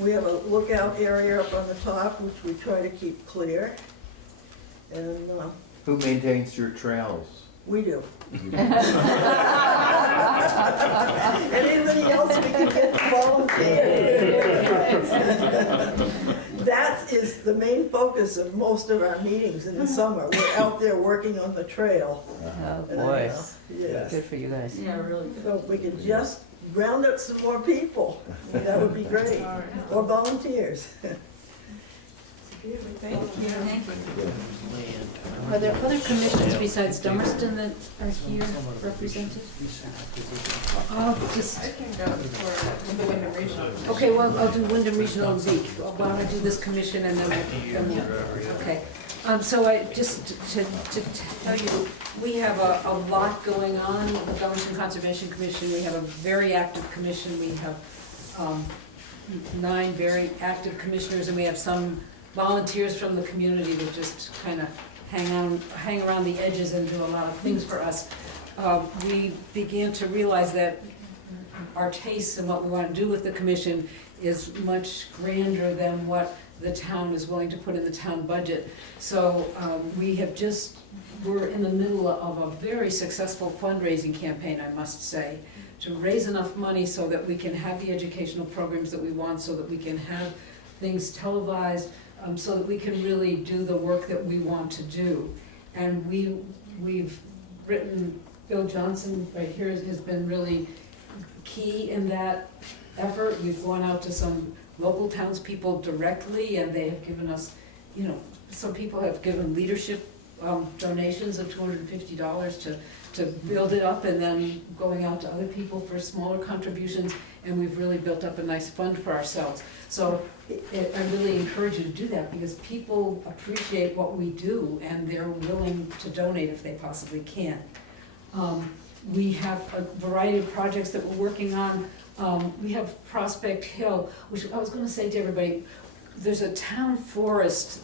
We have a lookout area up on the top, which we try to keep clear. And Who maintains your trails? we do. Anybody else we can get to volunteer? That is the main focus of most of our meetings in the summer. We're out there working on the trail. Oh, And, boy. yes. Good for you guys. Yeah, really good. So if we could just round up some more people, that would be great, or volunteers. Thank you. Are there other commissions besides Dummerston that are here represented? I'll just, I can go for the Wyndham Regional. okay, well, I'll do Wyndham Regional and Beak. Why don't I do this commission and then okay. So I, just to tell you, we have a lot going on with the Dummerston Conservation Commission. We have a very active commission. We have 9 very active commissioners, and we have some volunteers from the community that just kind of hang around the edges and do a lot of things for us. We began to realize that our tastes and what we want to do with the commission is much grander than what the town is willing to put in the town budget. So we're in the middle of a very successful fundraising campaign, I must say, to raise enough money so that we can have the educational programs that we want, so that we can have things televised, so that we can really do the work that we want to do. And we've written, Bill Johnson right here has been really key in that effort. We've gone out to some local townspeople directly, and they have given us, some people have given leadership donations of $250 to build it up, and then going out to other people for smaller contributions, and we've really built up a nice fund for ourselves. So I really encourage you to do that, because people appreciate what we do, and they're willing to donate if they possibly can. We have a variety of projects that we're working on. We have Prospect Hill, which I was going to say to everybody, there's a town forest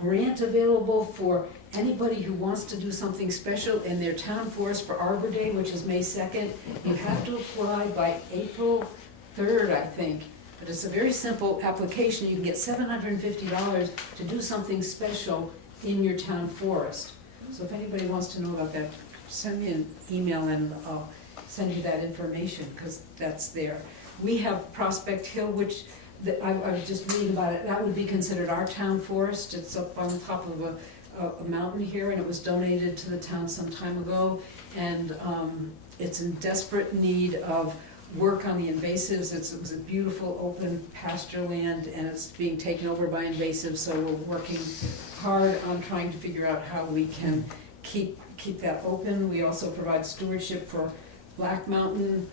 grant available for anybody who wants to do something special in their town forest for Arbor Day, which is May 2nd. You have to apply by April 3rd, I think. But it's a very simple application. You can get $750 to do something special in your town forest. So if anybody wants to know about that, send me an email and I'll send you that information, because that's there. We have Prospect Hill, which I was just reading about it. That would be considered our town forest. It's up on top of a mountain here, and it was donated to the town some time ago. And it's in desperate need of work on the invasives. It was a beautiful open pasture land, and it's being taken over by invasives. So we're working hard on trying to figure out how we can keep that open. We also provide stewardship for Black Mountain,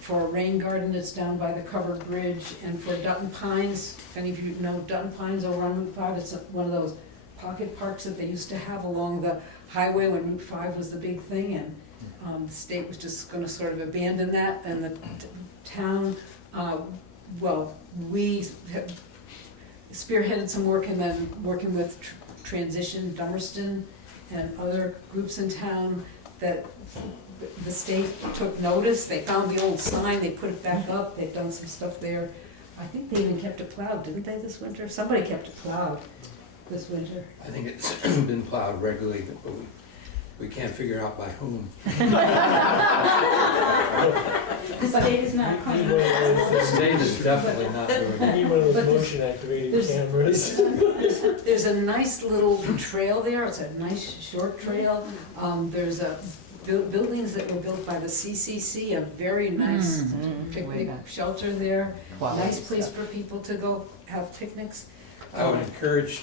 for a rain garden that's down by the covered bridge, and for Dutton Pines. If any of you know Dutton Pines over on Route 5, it's one of those pocket parks that they used to have along the highway when Route 5 was the big thing, and the state was just going to sort of abandon that, and the town, we have spearheaded some work, and then working with Transition Dummerston and other groups in town, that the state took notice. They found the old sign, they put it back up, they've done some stuff there. I think they even kept it plowed, didn't they, this winter? Somebody kept it plowed this winter. I think it's been plowed regularly, but we can't figure out by whom. The state is not coming. The state is definitely not doing it. Need one of But those motion activated cameras. There's a nice little trail there, it's a nice short trail. There's buildings that were built by the CCC, a very nice picnic shelter there. Nice place for people to go have picnics. I would encourage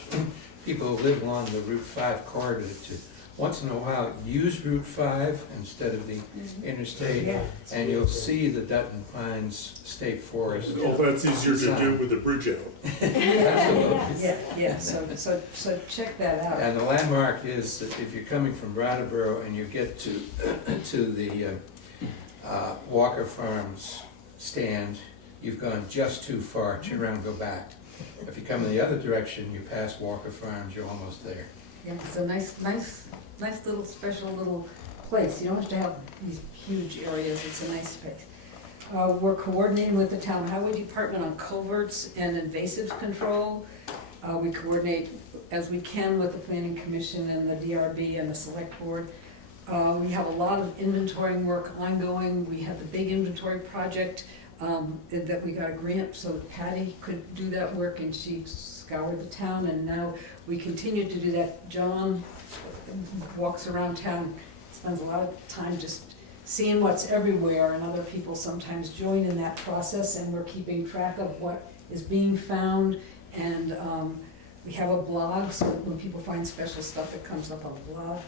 people who live along the Route 5 corridor to once in a while, use Route 5 instead of the interstate, and you'll see the Dutton Pines State Forest. Oh, that's easier to do with the bridge out. Yeah, so check that out. And the landmark is that if you're coming from Brattleboro and you get to the Walker Farms stand, you've gone just too far, turn around, go back. If you come in the other direction, you pass Walker Farms, you're almost there. Yeah, it's a nice little, special little place. You don't have to have these huge areas, it's a nice space. We're coordinating with the town highway department on culverts and invasives control. We coordinate as we can with the planning commission and the DRB and the select board. We have a lot of inventorying work ongoing. We have the big inventory project that we got a grant so that Patty could do that work, and she scoured the town, and now we continue to do that. John walks around town, spends a lot of time just seeing what's everywhere, and other people sometimes join in that process, and we're keeping track of what is being found. And we have a blog, so when people find special stuff, it comes up on the blog.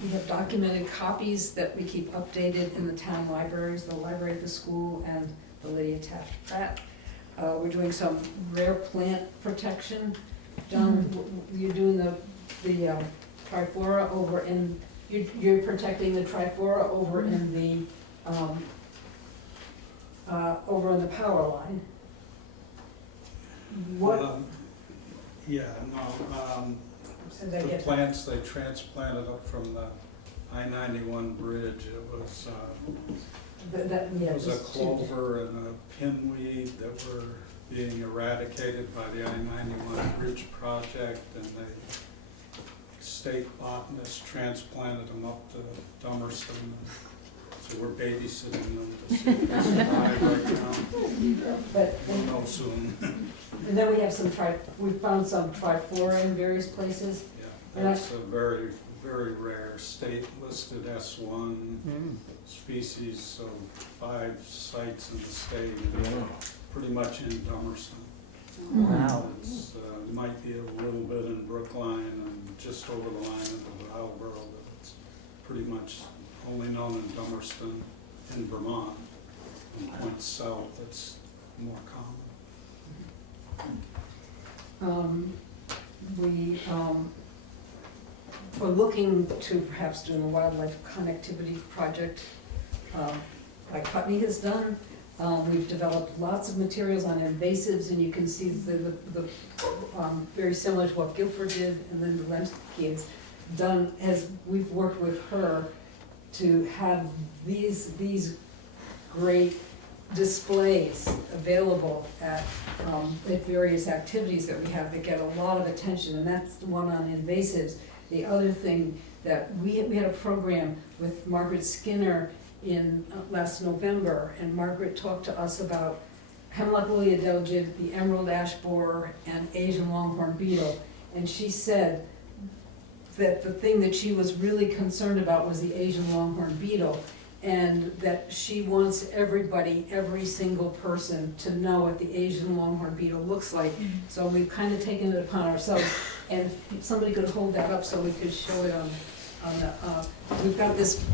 We have documented copies that we keep updated in the town libraries, the library at the school, and the Lydia Taft Pratt. We're doing some rare plant protection. John, you're doing the triflora over in, you're protecting the triflora over in the power line. What? The plants they transplanted up from the I-91 bridge, it was a clover and a pinweed that were being eradicated by the I-91 bridge project, and the state botanists transplanted them up to Dummerston. So we're babysitting them to see if they survive right now. But we'll know soon. And then we have we found some triflora in various places. Yeah, that's a very, very rare state listed S1 species, so 5 sites in the state, pretty much in Dummerston. Wow. It's, might be a little bit in Brookline and just over the line into Brattleboro, but it's pretty much only known in Dummerston in Vermont, and points south it's more common. We're looking to perhaps doing a wildlife connectivity project like Putney has done. We've developed lots of materials on invasives, and you can see the very similar to what Guilford did, and then the Lemke has done, we've worked with her to have these great displays available at various activities that we have that get a lot of attention, and that's the one on invasives. The other thing that we had a program with Margaret Skinner in last November, and Margaret talked to us about hemlock woolly adelgid, the emerald ash borer, and Asian longhorn beetle, and she said that the thing that she was really concerned about was the Asian longhorn beetle, and that she wants everybody, every single person, to know what the Asian longhorn beetle looks like. So we've kind of taken it upon ourselves, and if somebody could hold that up so we could show it on the, we've got this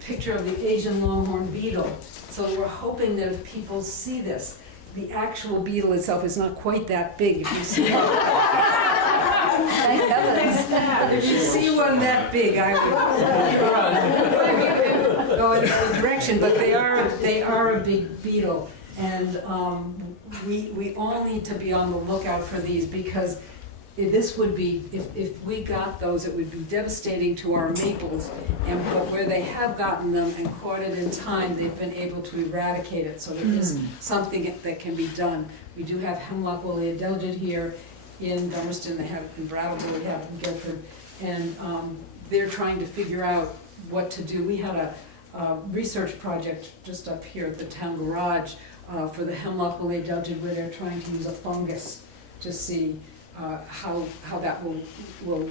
picture of the Asian longhorn beetle. So we're hoping that if people see this, the actual beetle itself is not quite that big. If you see one, Thank heavens. if you see one that big, I would go in the other direction. But they are a big beetle, and we all need to be on the lookout for these, because this would be, if we got those, it would be devastating to our maples, but where they have gotten them and caught it in time, they've been able to eradicate it, so there is something that can be done. We do have hemlock woolly adelgid here in Dummerston, they have it in Brattleboro, we have it in Guilford, and they're trying to figure out what to do. We had a research project just up here at the town garage for the hemlock woolly adelgid, where they're trying to use a fungus to see how that will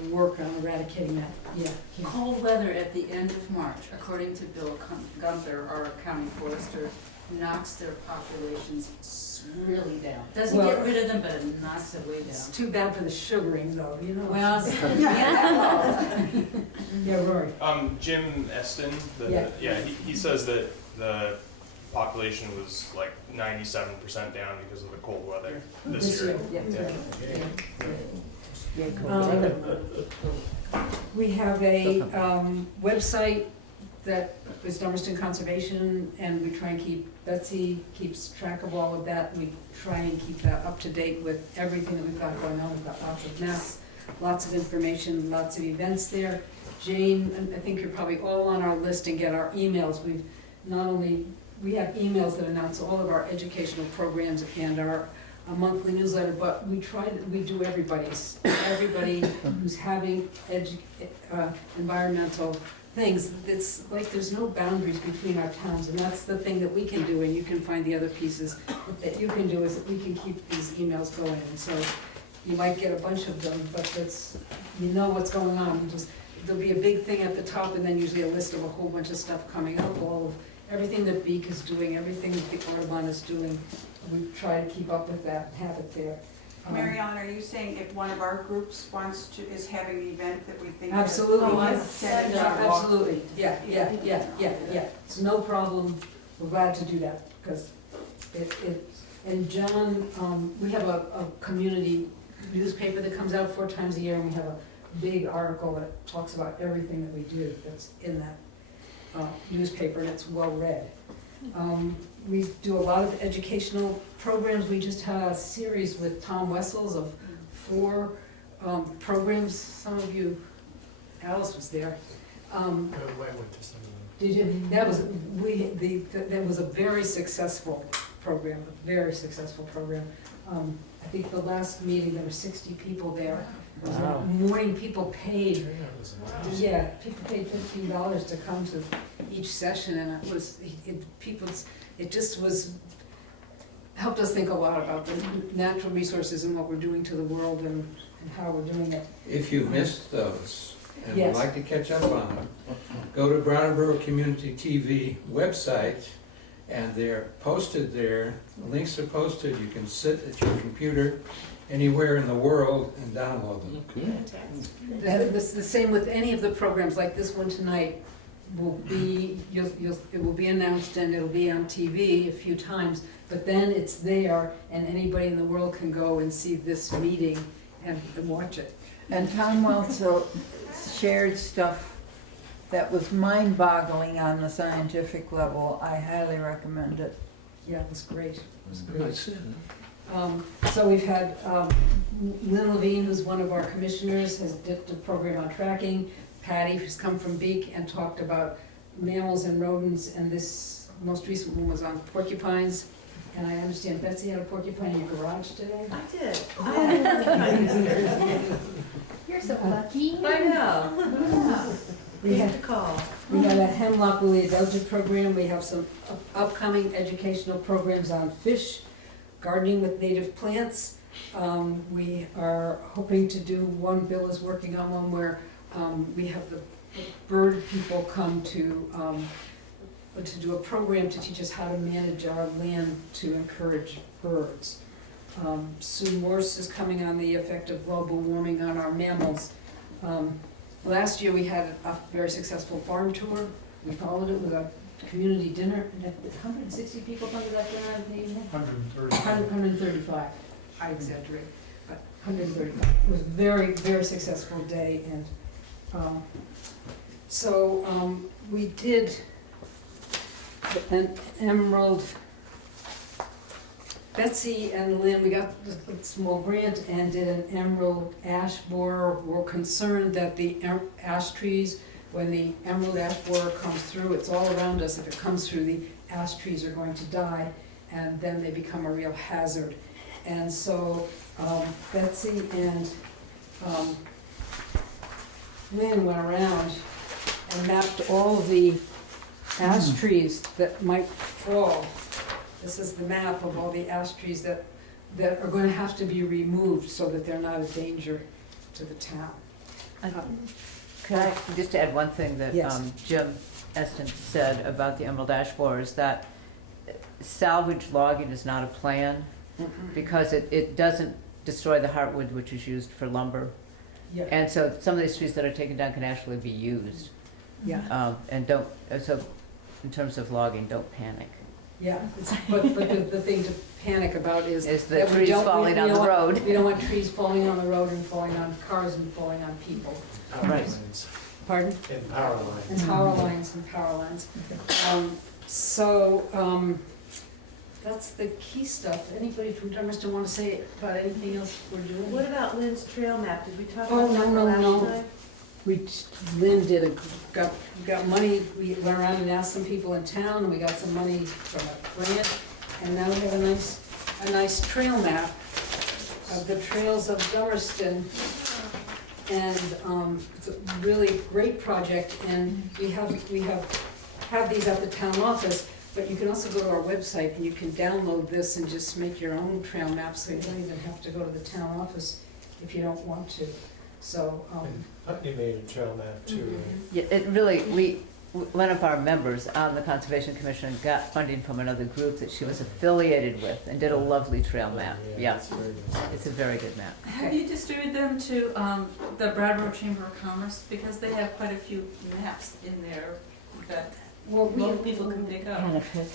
work on eradicating that. Yeah. Cold weather at the end of March, according to Bill Gunther, our county forester, knocks their populations really down. Doesn't Well, get rid of them, but it knocks it way It's down. too bad for the sugaring though, you know? Well, Yeah, Rory. Jim Eston, Yeah. he says that the population was like 97% down because of the cold weather this year. Yeah. Yeah, cool. We have a website that is Dummerston Conservation, and we try and Betsy keeps track of all of that. We try and keep that up to date with everything that we've got going on. We've got lots of maps, lots of information, lots of events there. Jane, I think you're probably all on our list and get our emails. We have emails that announce all of our educational programs and our monthly newsletter, but we do everybody who's having environmental things. It's like there's no boundaries between our towns, and that's the thing that we can do, and you can find the other pieces that you can do, is that we can keep these emails going. And so you might get a bunch of them, but you know what's going on. There'll be a big thing at the top, and then usually a list of a whole bunch of stuff coming up, everything that Beak is doing, everything that the Audubon is doing. We try to keep up with that, have it there. Marianne, are you saying if one of our groups is having an event that we think? Absolutely, Send it out. absolutely, yeah. It's no problem, we're glad to do that, because and John, we have a community newspaper that comes out 4 times a year, and we have a big article that talks about everything that we do that's in that newspaper, and it's well read. We do a lot of educational programs. We just had a series with Tom Wessels of 4 programs. Some of you, Alice was there. I went to some of them. Did you? That was a very successful program, I think the last meeting, there were 60 people there. Wow. Morning, people paid. Yeah, it was amazing. Yeah, people paid $15 to come to each session, and it just helped us think a lot about the natural resources and what we're doing to the world and how we're doing it. If you missed those and would Yes. like to catch up on them, go to Brattleboro Community TV website, and they're posted there. The links are posted. You can sit at your computer anywhere in the world and download them. The same with any of the programs, like this one tonight, it will be announced and it'll be on TV a few times, but then it's there and anybody in the world can go and see this meeting and watch it. And Tom also shared stuff that was mind-boggling on the scientific level. I highly recommend it. Yeah, it was great. So we've had Lynn Levine, who's one of our commissioners, has did the program on tracking. Patty, who's come from Beak and talked about mammals and rodents, and this most recent one was on porcupines. And I understand Betsy had a porcupine in your garage today? I did. You're so lucky. I know. We had to call. We had a hemlock woolly adulterative program. We have some upcoming educational programs on fish, gardening with native plants. We are hoping to do one, Bill is working on one where we have the bird people come to do a program to teach us how to manage our land to encourage birds. Sue Morse is coming on the effect of global warming on our mammals. Last year we had a very successful farm tour. We followed it with a community dinner, and 160 people come to that dinner in the evening? 135. I exaggerate, but 135. It was a very, very successful day, and we did an emerald. Betsy and Lynn, we got a small grant and did an emerald ash borer. We're concerned that the ash trees, when the emerald ash borer comes through, it's all around us. If it comes through, the ash trees are going to die, and then they become a real hazard. And so Betsy and Lynn went around and mapped all the ash trees that might fall. This is the map of all the ash trees that are going to have to be removed so that they're not a danger to the town. Could I just add one thing that Yes. Jim Eston said about the emerald ash borer is that salvage logging is not a plan, because it doesn't destroy the heartwood which is used for lumber. Yeah. And so some of these trees that are taken down can actually be used. Yeah. And don't, so in terms of logging, don't panic. Yeah, but the thing to panic about is Is the that we trees don't, falling we on the don't want- road. We don't want trees falling on the road and falling on cars and falling on people. Power Right. lines. Pardon? And power lines. And power lines and power lines. That's the key stuff. Anybody from Dummerston want to say about anything else we're doing? What about Lynn's trail map? Did we talk Oh, about that no, last no. time? Lynn got money, we went around and asked some people in town, and we got some money from a grant, and now we have a nice trail map of the trails of Dummerston. And it's a really great project, and we have these at the town office, but you can also go to our website and you can download this and just make your own trail map, so you don't even have to go to the town office if you don't want to. So, Putney made a trail map too, right? Yeah, it really, one of our members on the Conservation Commission got funding from another group that she was affiliated with and did a lovely trail map. Yeah, That's very nice. it's a very good map. Have you distributed them to the Brattleboro Chamber of Commerce? Because they have quite a few maps in there that most people can pick up.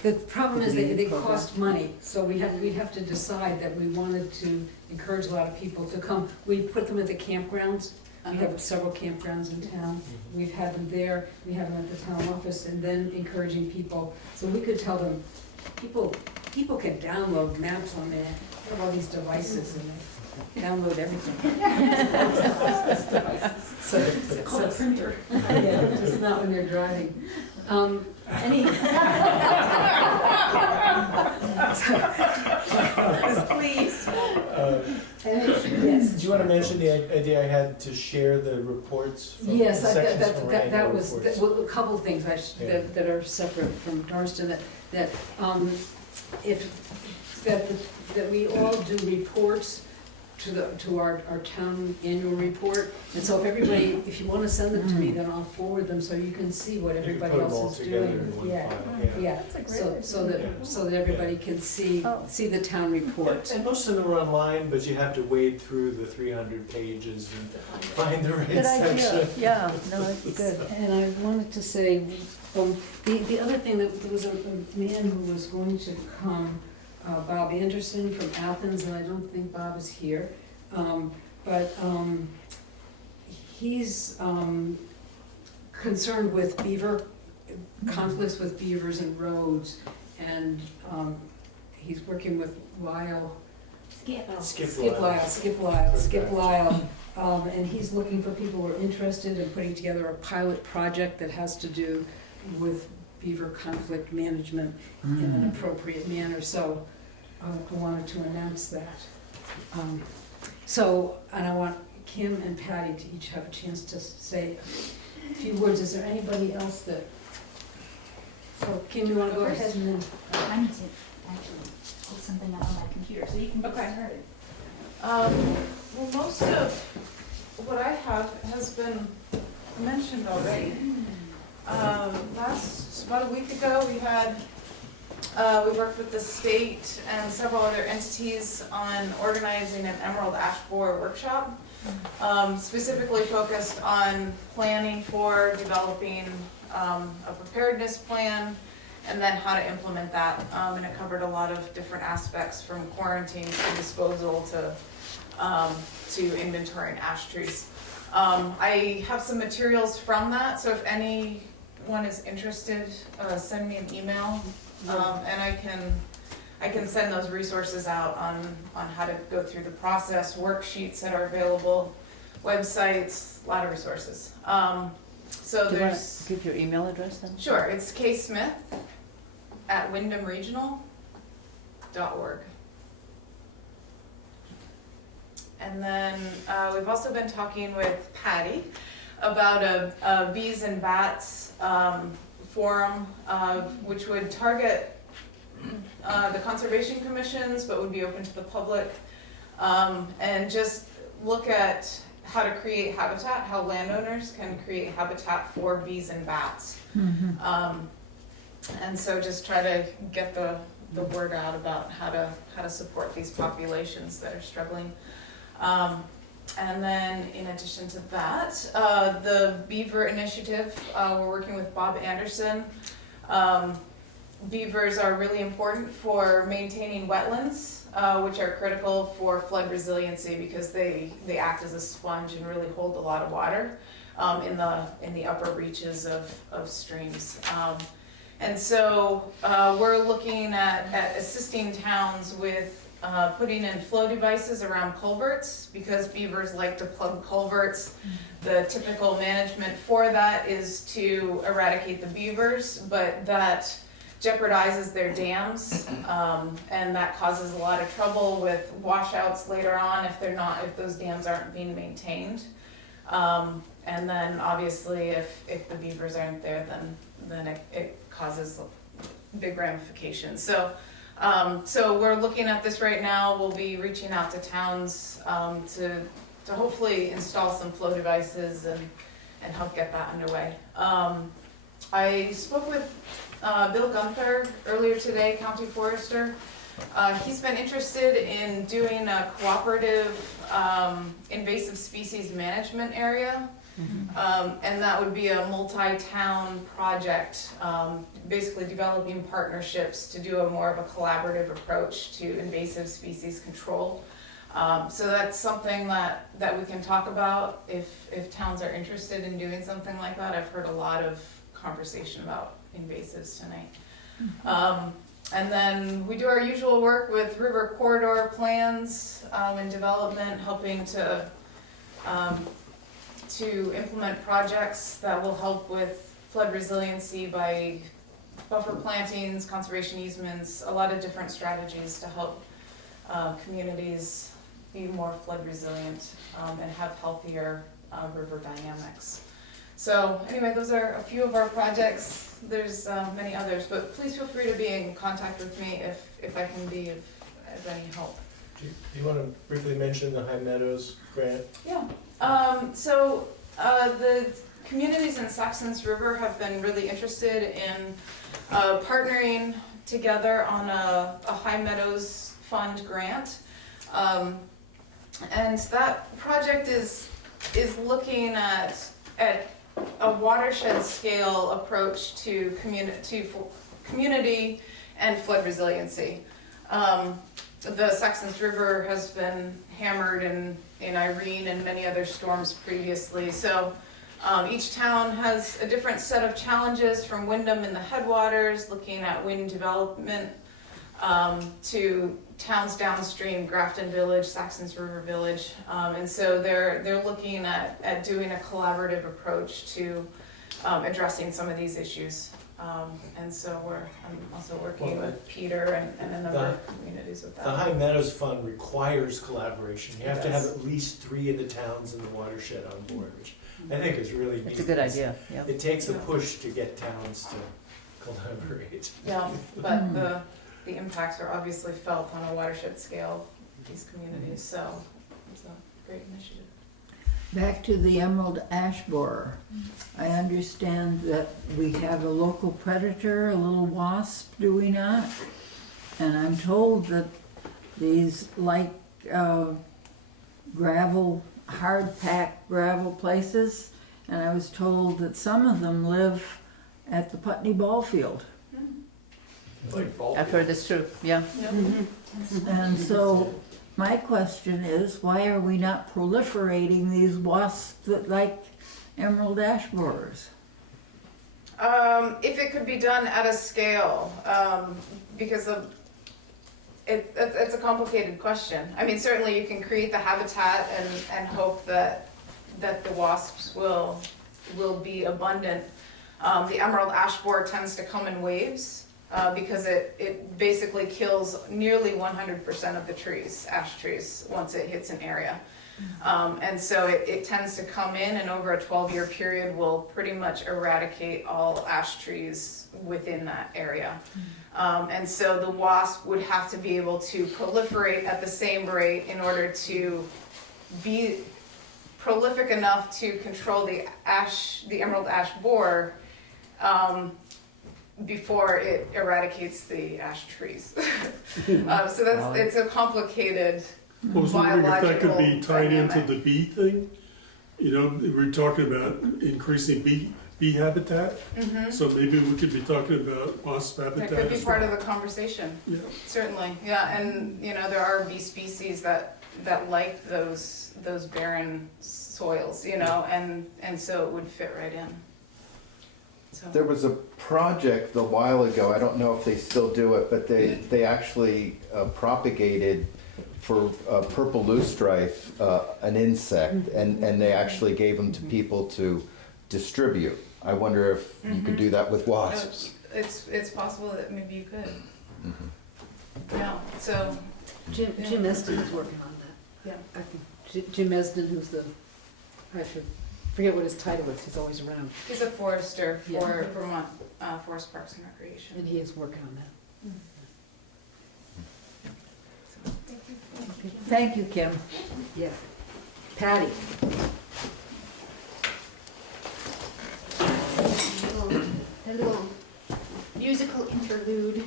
the problem is that they cost money, so we have to decide that we wanted to encourage a lot of people to come. We put them at the campgrounds. We have several campgrounds in town. We've had them there, we have them at the town office, and then encouraging people. So we could tell them, people can download maps on there. They have all these devices and they download everything. It's called a printer. Yeah, just not when you're driving. Any? Please. Yes. Do you want to mention the idea I had to share the reports? From Yes, the sections from our that annual was, reports? well, a couple of things Yeah. that are separate from Dummerston, that we all do reports to our town annual report. And so if you want to send them to me, then I'll forward them so you can see what You can everybody put them all else is together doing. in one Yeah, file, yeah, so that everybody can see the town report. And most of them are online, but you have to wade through the 300 pages and find the right Good idea, section. yeah, no, it's good. And I wanted to say, the other thing, that there was a man who was going to come, Bob Anderson from Athens, and I don't think Bob is here. But he's concerned with beaver, conflicts with beavers and roads, and he's working with Lyle. Skip Lyle. And he's looking for people who are interested in putting together a pilot project that has to do with beaver conflict management in an appropriate manner. So I wanted to announce that. And I want Kim and Patty to each have a chance to say a few words. Is there anybody else that? So Kim, you want to go ahead and then? I need to actually pull something up on my computer, so you can get started. Well, most of what I have has been mentioned already. About a week ago, we worked with the state and several other entities on organizing an emerald ash borer workshop, specifically focused on planning for developing a preparedness plan and then how to implement that. And it covered a lot of different aspects, from quarantine to disposal to inventorying ash trees. I have some materials from that, so if anyone is interested, send me an email. And I can send those resources out on how to go through the process, worksheets that are available, websites, a lot of resources. So Do you want there's, to give your email address then? sure, it's ksmith@wyndhamregional.org. And then we've also been talking with Patty about a bees and bats forum, which would target the conservation commissions, but would be open to the public, and just look at how to create habitat, how landowners can create habitat for bees and bats. And so just try to get the the word out about how to support these populations that are struggling. And then in addition to that, the Beaver Initiative, we're working with Bob Anderson. Beavers are really important for maintaining wetlands, which are critical for flood resiliency because they act as a sponge and really hold a lot of water in the upper reaches of streams. And so we're looking at assisting towns with putting in flow devices around culverts because beavers like to plug culverts. The typical management for that is to eradicate the beavers, but that jeopardizes their dams, and that causes a lot of trouble with washouts later on if those dams aren't being maintained. And then obviously if the beavers aren't there, then it causes big ramifications. So we're looking at this right now. We'll be reaching out to towns to hopefully install some flow devices and help get that underway. I spoke with Bill Gunther earlier today, County Forester. He's been interested in doing a cooperative invasive species management area. And that would be a multi-town project, basically developing partnerships to do a more of a collaborative approach to invasive species control. So that's something that we can talk about if towns are interested in doing something like that. I've heard a lot of conversation about invasives tonight. And then we do our usual work with river corridor plans and development, helping to implement projects that will help with flood resiliency by buffer plantings, conservation easements, a lot of different strategies to help communities be more flood resilient and have healthier river dynamics. So anyway, those are a few of our projects. There's many others, but please feel free to be in contact with me if I can be of any help. Do you want to briefly mention the High Meadows grant? Yeah. So the communities in Saxons River have been really interested in partnering together on a High Meadows Fund grant. And that project is looking at a watershed scale approach to community and flood resiliency. The Saxons River has been hammered in Irene and many other storms previously. So each town has a different set of challenges, from Wyndham in the headwaters, looking at wind development, to towns downstream, Grafton Village, Saxons River Village. And so they're looking at doing a collaborative approach to addressing some of these issues. And so I'm also working with Peter and a number of communities with that. The High Meadows Fund requires collaboration. You have to have at least 3 of the towns in the watershed on board, which I think is really neat. It's a good idea, yeah. It takes a push to get towns to collaborate. Yeah, but the impacts are obviously felt on a watershed scale in these communities, so it's a great initiative. Back to the emerald ash borer. I understand that we have a local predator, a little wasp, do we not? And I'm told that these light gravel, hard-packed gravel places, and I was told that some of them live at the Putney ball field. I've heard this too, yeah. And so my question is, why are we not proliferating these wasps that like emerald ash borers? If it could be done at a scale, because it's a complicated question. I mean, certainly you can create the habitat and hope that the wasps will be abundant. The emerald ash borer tends to come in waves. Because it basically kills nearly 100% of the trees, ash trees, once it hits an area. And so it tends to come in, and over a 12-year period will pretty much eradicate all ash trees within that area. And so the wasp would have to be able to proliferate at the same rate in order to be prolific enough to control the emerald ash borer, before it eradicates the ash trees. So that's, it's a complicated I was wondering if that could be biological tied into dynamic. the bee thing. You know, we're talking about increasing bee habitat, so maybe we could be talking about wasp habitat. That could be as part well. of the conversation. Yeah. Certainly, yeah, and you know, there are bee species that like those barren soils, you know, and so it would fit right in. So. There was a project a while ago, I don't know if they still do it, but they actually propagated for purple loosestrife, an insect, and they actually gave them to people to distribute. I wonder if you could do that with wasps. It's possible that maybe you could. Yeah, so. Jim Esden is working on that. Yeah. I think Jim Esden, who's I forget what his title is, he's always around. He's a forester Yeah. for Vermont Forest Parks and Recreation. And he is working on that. Thank you, Kim. Yeah. Patty? A little musical interlude.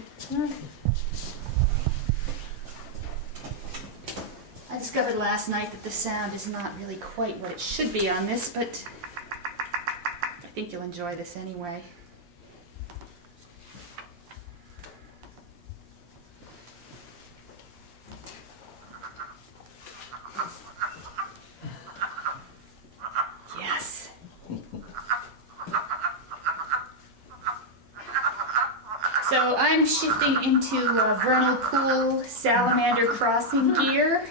I discovered last night that the sound is not really quite what it should be on this, but I think you'll enjoy this anyway. Yes. So I'm shifting into vernal pool salamander crossing gear.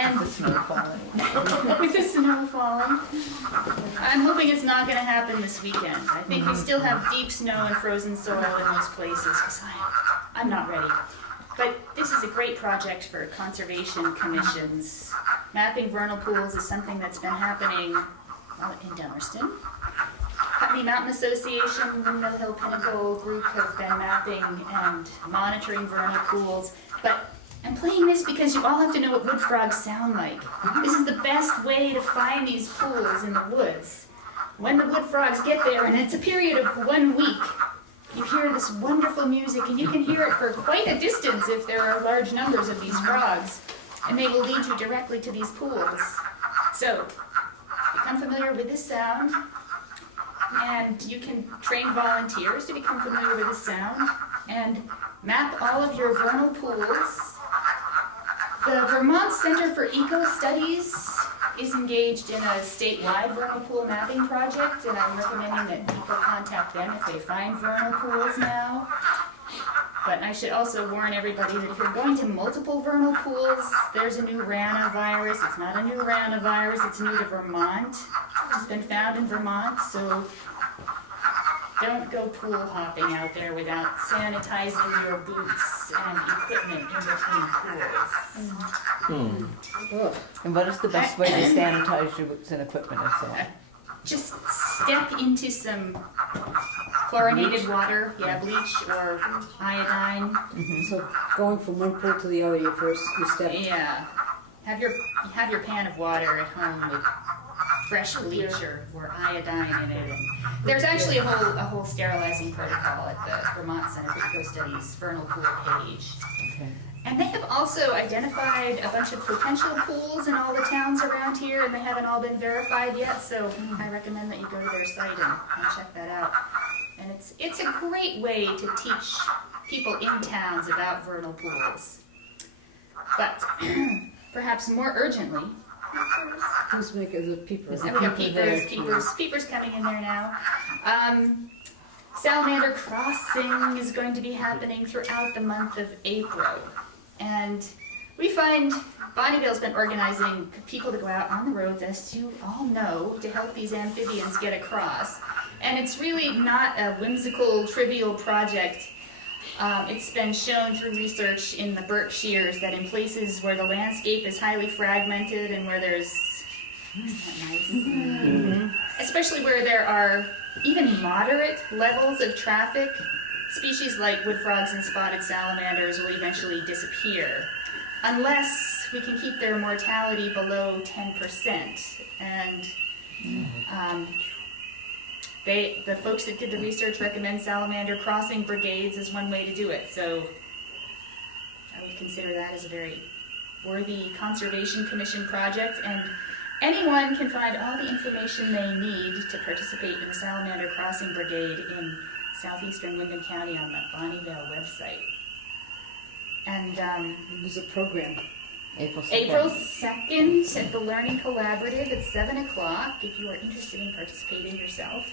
And with the snow falling. I'm hoping it's not going to happen this weekend. I think we still have deep snow and frozen soil in those places because I'm not ready. But this is a great project for conservation commissions. Mapping vernal pools is something that's been happening in Dummerston. Putney Mountain Association, Windmill Hill Pinnacle Group have been mapping and monitoring vernal pools. But I'm playing this because you all have to know what wood frogs sound like. This is the best way to find these pools in the woods. When the wood frogs get there, and it's a period of 1 week, you hear this wonderful music, and you can hear it for quite a distance if there are large numbers of these frogs, and they will lead you directly to these pools. So, become familiar with this sound, and you can train volunteers to become familiar with this sound, and map all of your vernal pools. The Vermont Center for Eco Studies is engaged in a statewide vernal pool mapping project, and I'm recommending that people contact them if they find vernal pools now. But I should also warn everybody that if you're going to multiple vernal pools, there's a new ranavirus. It's not a new ranavirus, it's new to Vermont. It's been found in Vermont, so don't go pool hopping out there without sanitizing your boots and equipment in between pools. And what is the best way to sanitize your boots and equipment and so on? Just step into some chlorinated water, bleach or iodine. So going from one pool to the other, you step. Yeah. Have your pan of water at home with fresh bleach or iodine in it. And there's actually a whole sterilizing protocol at the Vermont Center for Eco Studies vernal pool page. Okay. And they have also identified a bunch of potential pools in all the towns around here, and they haven't all been verified yet, so I recommend that you go to their site and check that out. And it's a great way to teach people in towns about vernal pools. But perhaps more urgently, Who's making the peepers? we got peepers coming in there now. Salamander crossing is going to be happening throughout the month of April. And we find Bonneville's been organizing people to go out on the roads, as you all know, to help these amphibians get across. And it's really not a whimsical, trivial project. It's been shown through research in the Berkshires that in places where the landscape is highly fragmented and where there's, isn't that nice? Mm-hmm. Especially where there are even moderate levels of traffic, species like wood frogs and spotted salamanders will eventually disappear unless we can keep their mortality below 10%. And the folks that did the research recommend salamander crossing brigades as one way to do it. So I would consider that as a very worthy Conservation Commission project, and anyone can find all the information they need to participate in the Salamander Crossing Brigade in southeastern Wyndham County on the Bonnievale website. And There's a program. April 2nd. April 2nd at the Learning Collaborative at 7 o'clock if you are interested in participating yourself.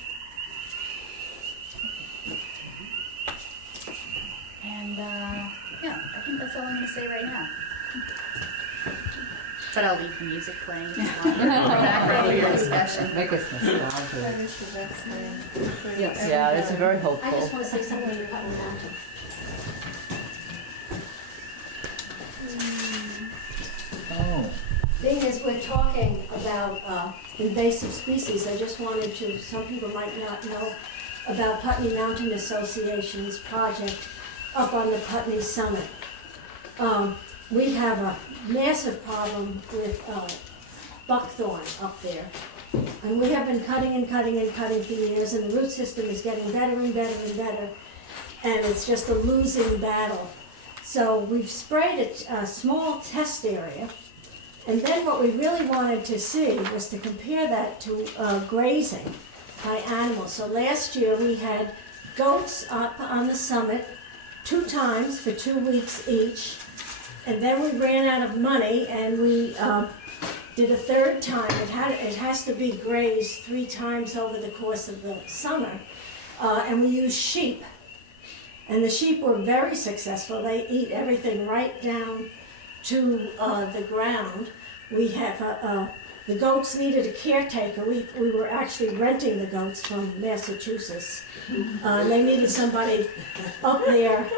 And yeah, I think that's all I'm going to say right now. But I'll leave the music playing in the background of your discussion. Make us nostalgic. That is the best thing. Yes. Yeah, it's very I hopeful. just want to say something about Putney Mountain. Oh. Being as we're talking about invasive species, I just wanted to, some people might not know about Putney Mountain Association's project up on the Putney Summit. We have a massive problem with buckthorn up there. And we have been cutting and cutting and cutting for years, and the root system is getting better and better and better, and it's just a losing battle. So we've sprayed a small test area, and then what we really wanted to see was to compare that to grazing by animals. So last year we had goats up on the summit 2 times for 2 weeks each, and then we ran out of money and we did a 3rd time. It has to be grazed 3 times over the course of the summer, and we used sheep. And the sheep were very successful. They eat everything right down to the ground. We have the goats needed a caretaker. We were actually renting the goats from Massachusetts. They needed somebody up there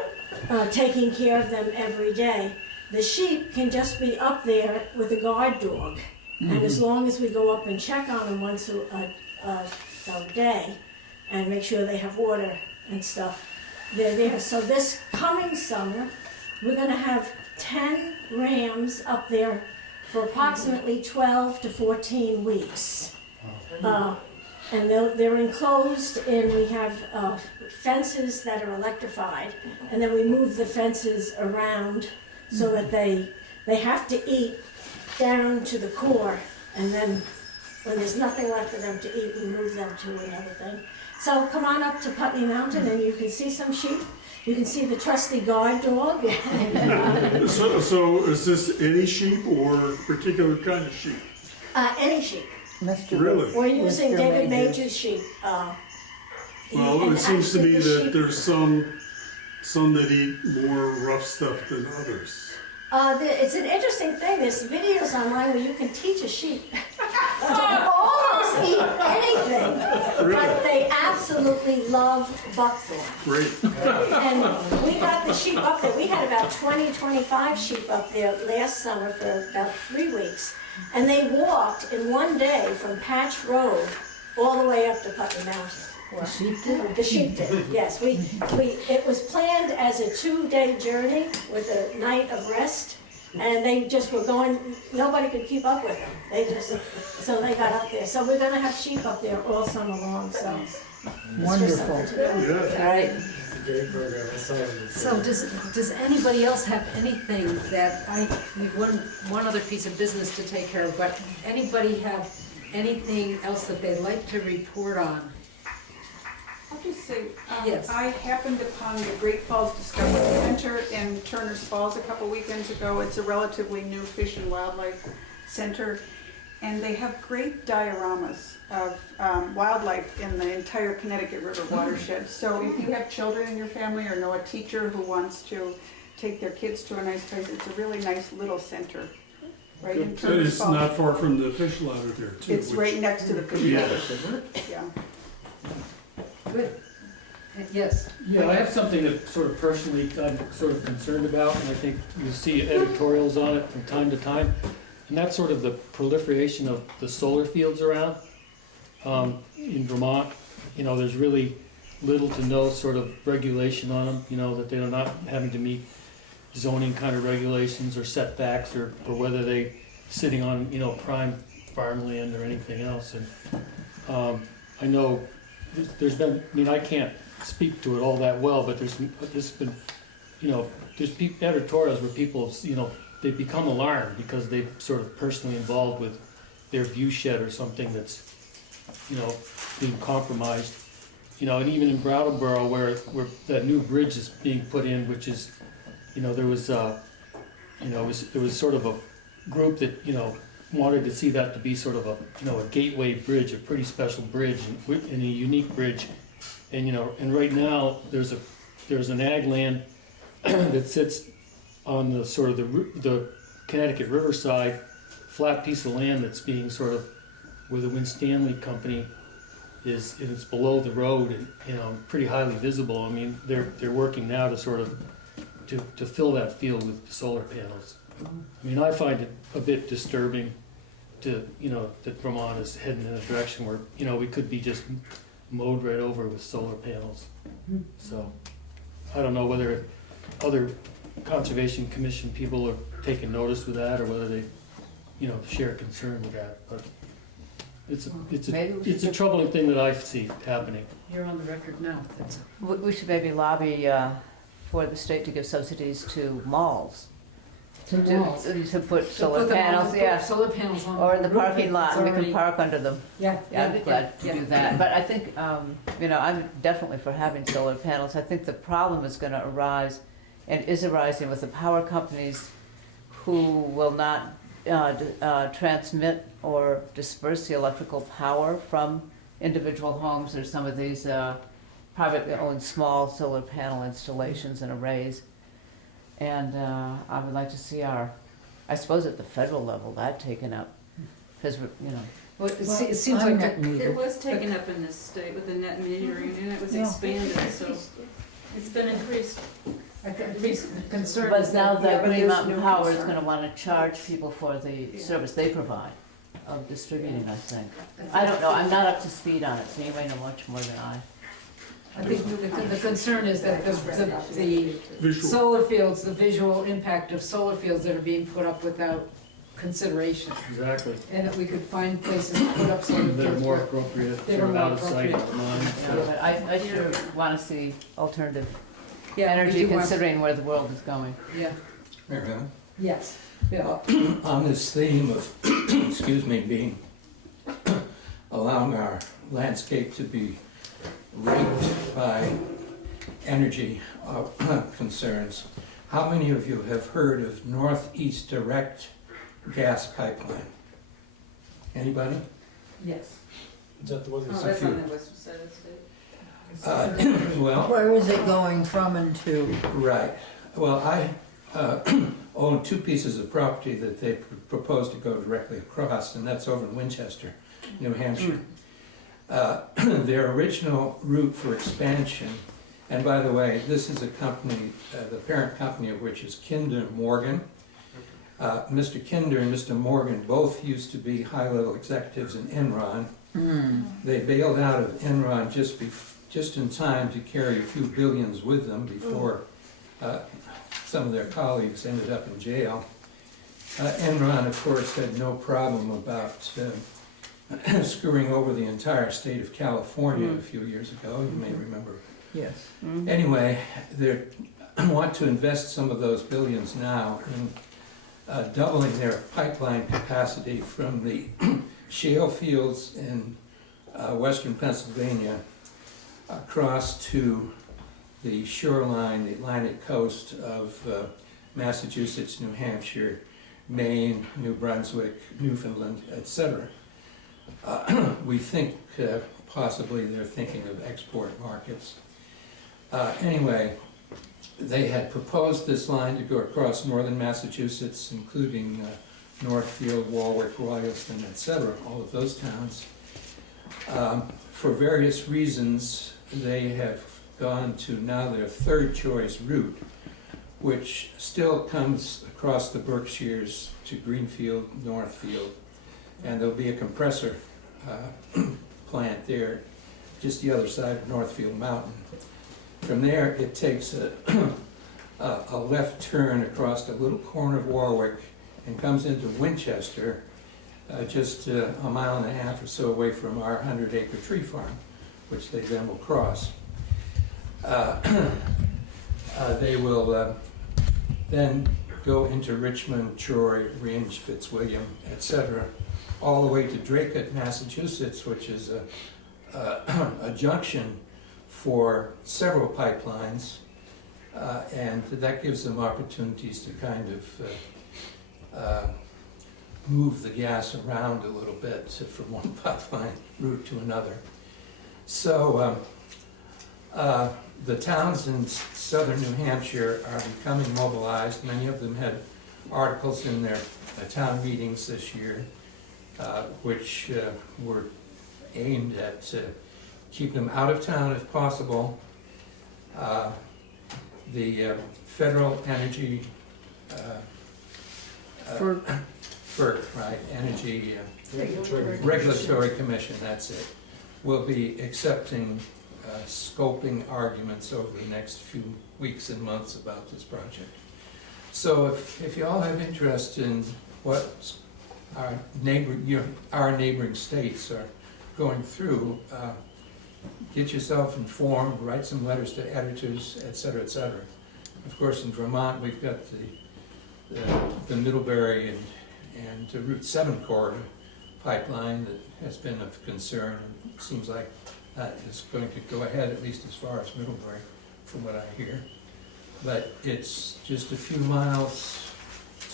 taking care of them every day. The sheep can just be up there with a guard dog, and as long as we go up and check on them once a day and make sure they have water and stuff, they're there. So this coming summer, we're going to have 10 rams up there for approximately 12 to 14 weeks. And they're enclosed, and we have fences that are electrified, and then we move the fences around so that they have to eat down to the core, and then when there's nothing left for them to eat, we move them to another thing. So come on up to Putney Mountain and you can see some sheep. You can see the trusty guard dog. So is this any sheep or particular kind of sheep? Any sheep. Really? We're using David Major's sheep. Well, it seems to me that there's some that eat more rough stuff than others. It's an interesting thing. There's videos online where you can teach a sheep to almost eat anything, but they absolutely love buckthorn. Great. And we got the sheep up there. We had about 20, 25 sheep up there last summer for about 3 weeks. And they walked in one day from Patch Road all the way up to Putney Mountain. The sheep did? The sheep did, yes. It was planned as a 2-day journey with a night of rest, and they just were going, nobody could keep up with them. So they got up there. So we're gonna have sheep up there all summer long, so. Wonderful. All right. It's a great program. I saw it. So does anybody else have anything that we've one other piece of business to take care of, but anybody have anything else that they'd like to report on? I'll just say, Yes. I happened upon the Great Falls Discovery Center in Turner's Falls a couple weekends ago. It's a relatively new fish and wildlife center, and they have great dioramas of wildlife in the entire Connecticut River watershed. So if you have children in your family or know a teacher who wants to take their kids to a nice place, it's a really nice little center. Right in And Turner's it's Falls. not far from the fish ladder there too. It's right next to the fish ladder. Yeah. Good. Yes. Yeah, I have something that sort of personally I'm sort of concerned about, and I think you see editorials on it from time to time, and that's sort of the proliferation of the solar fields around. In Vermont, there's really little to no sort of regulation on them, that they're not having to meet zoning kind of regulations or setbacks, or whether they sitting on, prime farmland or anything else. And I know there's been, I mean, I can't speak to it all that well, but there's been, you know, there's editorials where people, you know, they become alarmed because they're sort of personally involved with their view shed or something that's, you know, being compromised. You know, and even in Brattleboro where that new bridge is being put in, which is, you know, there was, you know, there was sort of a group that, you know, wanted to see that to be sort of a, you know, a gateway bridge, a pretty special bridge and a unique bridge. And, you know, and right now there's an ag land that sits on the sort of the Connecticut Riverside, flat piece of land that's being sort of, where the Winstanley Company is, and it's below the road and, you know, pretty highly visible. I mean, they're working now to sort of, to fill that field with solar panels. I mean, I find it a bit disturbing to, you know, that Vermont is heading in a direction where, you know, we could be just mowed right over with solar panels. So, I don't know whether other Conservation Commission people are taking notice with that or whether they, you know, share concern with that, but it's a troubling thing that I see happening. You're on the record now. We should maybe lobby for the state to give subsidies to malls. To put solar panels, yeah. Solar panels on. Or in the roof parking lot, and we that's can park under them. Yeah. I'm glad to do that. But I think, you know, I'm definitely for having solar panels. I think the problem is gonna arise, and is arising with the power companies who will not transmit or disperse the electrical power from individual homes or some of these privately owned small solar panel installations and arrays. And I would like to see I suppose at the federal level, that taken up, because, you know. Well, it seems like It was taken up in this state with the net metering, and it was expanded, so it's been increased. concern But is now that Green there's Mountain no Power is concern. gonna wanna charge people for the service they provide of distributing, I think. I don't know, I'm not up to speed on it, so you may know much more than I. I think the concern is that the Visual. solar fields, the visual impact of solar fields that are being put up without consideration. Exactly. And that we could find places to put up solar fields. They're more where- appropriate, They were sort of more out of sight, appropriate. out of mind. Yeah, but I sure wanna see alternative Yeah, we energy do want- considering where the world is going. Yeah, Mary Ellen? yes, Bill. On this theme of, excuse me, being, allowing our landscape to be raped by energy concerns, how many of you have heard of Northeast Direct gas pipeline? Anybody? Yes. Is that the one Oh, that's that's on the western side of the state. Well, Where is it going from and to? right. Well, I own two pieces of property that they propose to go directly across, and that's over in Winchester, New Hampshire. Their original route for expansion, and by the way, this is a company, the parent company of which is Kinder Morgan. Mr. Kinder and Mr. Morgan both used to be high-level executives in Enron. They bailed out of Enron just in time to carry a few billions with them before some of their colleagues ended up in jail. Enron, of course, had no problem about screwing over the entire state of California a few years ago, you may remember. Yes. Anyway, they want to invest some of those billions now in doubling their pipeline capacity from the shale fields in western Pennsylvania across to the shoreline, the Atlantic coast of Massachusetts, New Hampshire, Maine, New Brunswick, Newfoundland, etc. We think possibly they're thinking of export markets. Anyway, they had proposed this line to go across northern Massachusetts, including Northfield, Warwick, Royalston, etc., all of those towns. For various reasons, they have gone to now their third choice route, which still comes across the Berkshires to Greenfield, Northfield, and there'll be a compressor plant there, just the other side of Northfield Mountain. From there, it takes a left turn across a little corner of Warwick and comes into Winchester, just a mile and a half or so away from our 100-acre tree farm, which they then will cross. They will then go into Richmond, Troy, Grange, Fitzwilliam, etc., all the way to Dracut, Massachusetts, which is a junction for several pipelines, and that gives them opportunities to kind of move the gas around a little bit from one pipeline route to another. So the towns in southern New Hampshire are becoming mobilized. Many of them had articles in their town meetings this year, which were aimed at keeping them out of town if possible. The Federal Energy FERC, right, Energy Regulatory Commission, that's it, will be accepting scoping arguments over the next few weeks and months about this project. So if you all have interest in what our neighboring states are going through, get yourself informed, write some letters to editors, et cetera, et cetera. Of course, in Vermont, we've got the Middlebury and Route 7 corridor pipeline that has been of concern. It seems like that is going to go ahead, at least as far as Middlebury, from what I hear. But it's just a few miles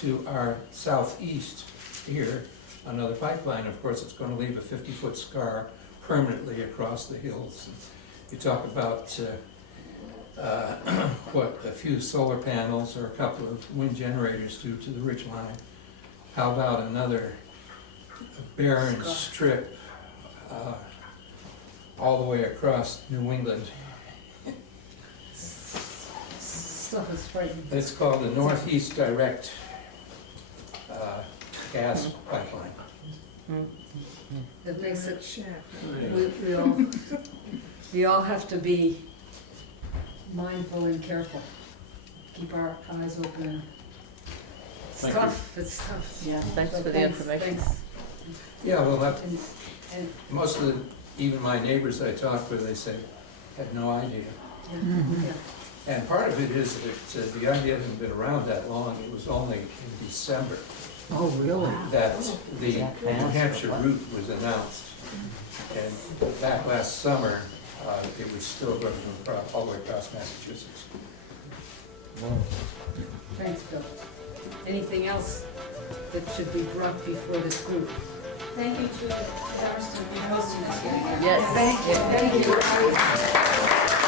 to our southeast here, another pipeline. Of course, it's going to leave a 50-foot scar permanently across the hills. You talk about what a few solar panels or a couple of wind generators do to the ridge line. How about another barren strip all the way across New England? Stuff is frightening. It's called the Northeast Direct Gas Pipeline. It makes it, we all have to be mindful and careful. Keep our eyes open. It's tough, it's tough. Yeah, thanks So for the information. Thanks. Yeah, well, And, most of even my neighbors I talked with, they said, had no idea. yeah. And part of it is that the idea hasn't been around that long. It was only in December Oh, really? that the New Hampshire route was announced. And back last summer, it was still going all the way across Massachusetts. Thanks, Bill. Anything else that should be brought before this group? Thank you to Dummerston for hosting this hearing. Yes. Thank you.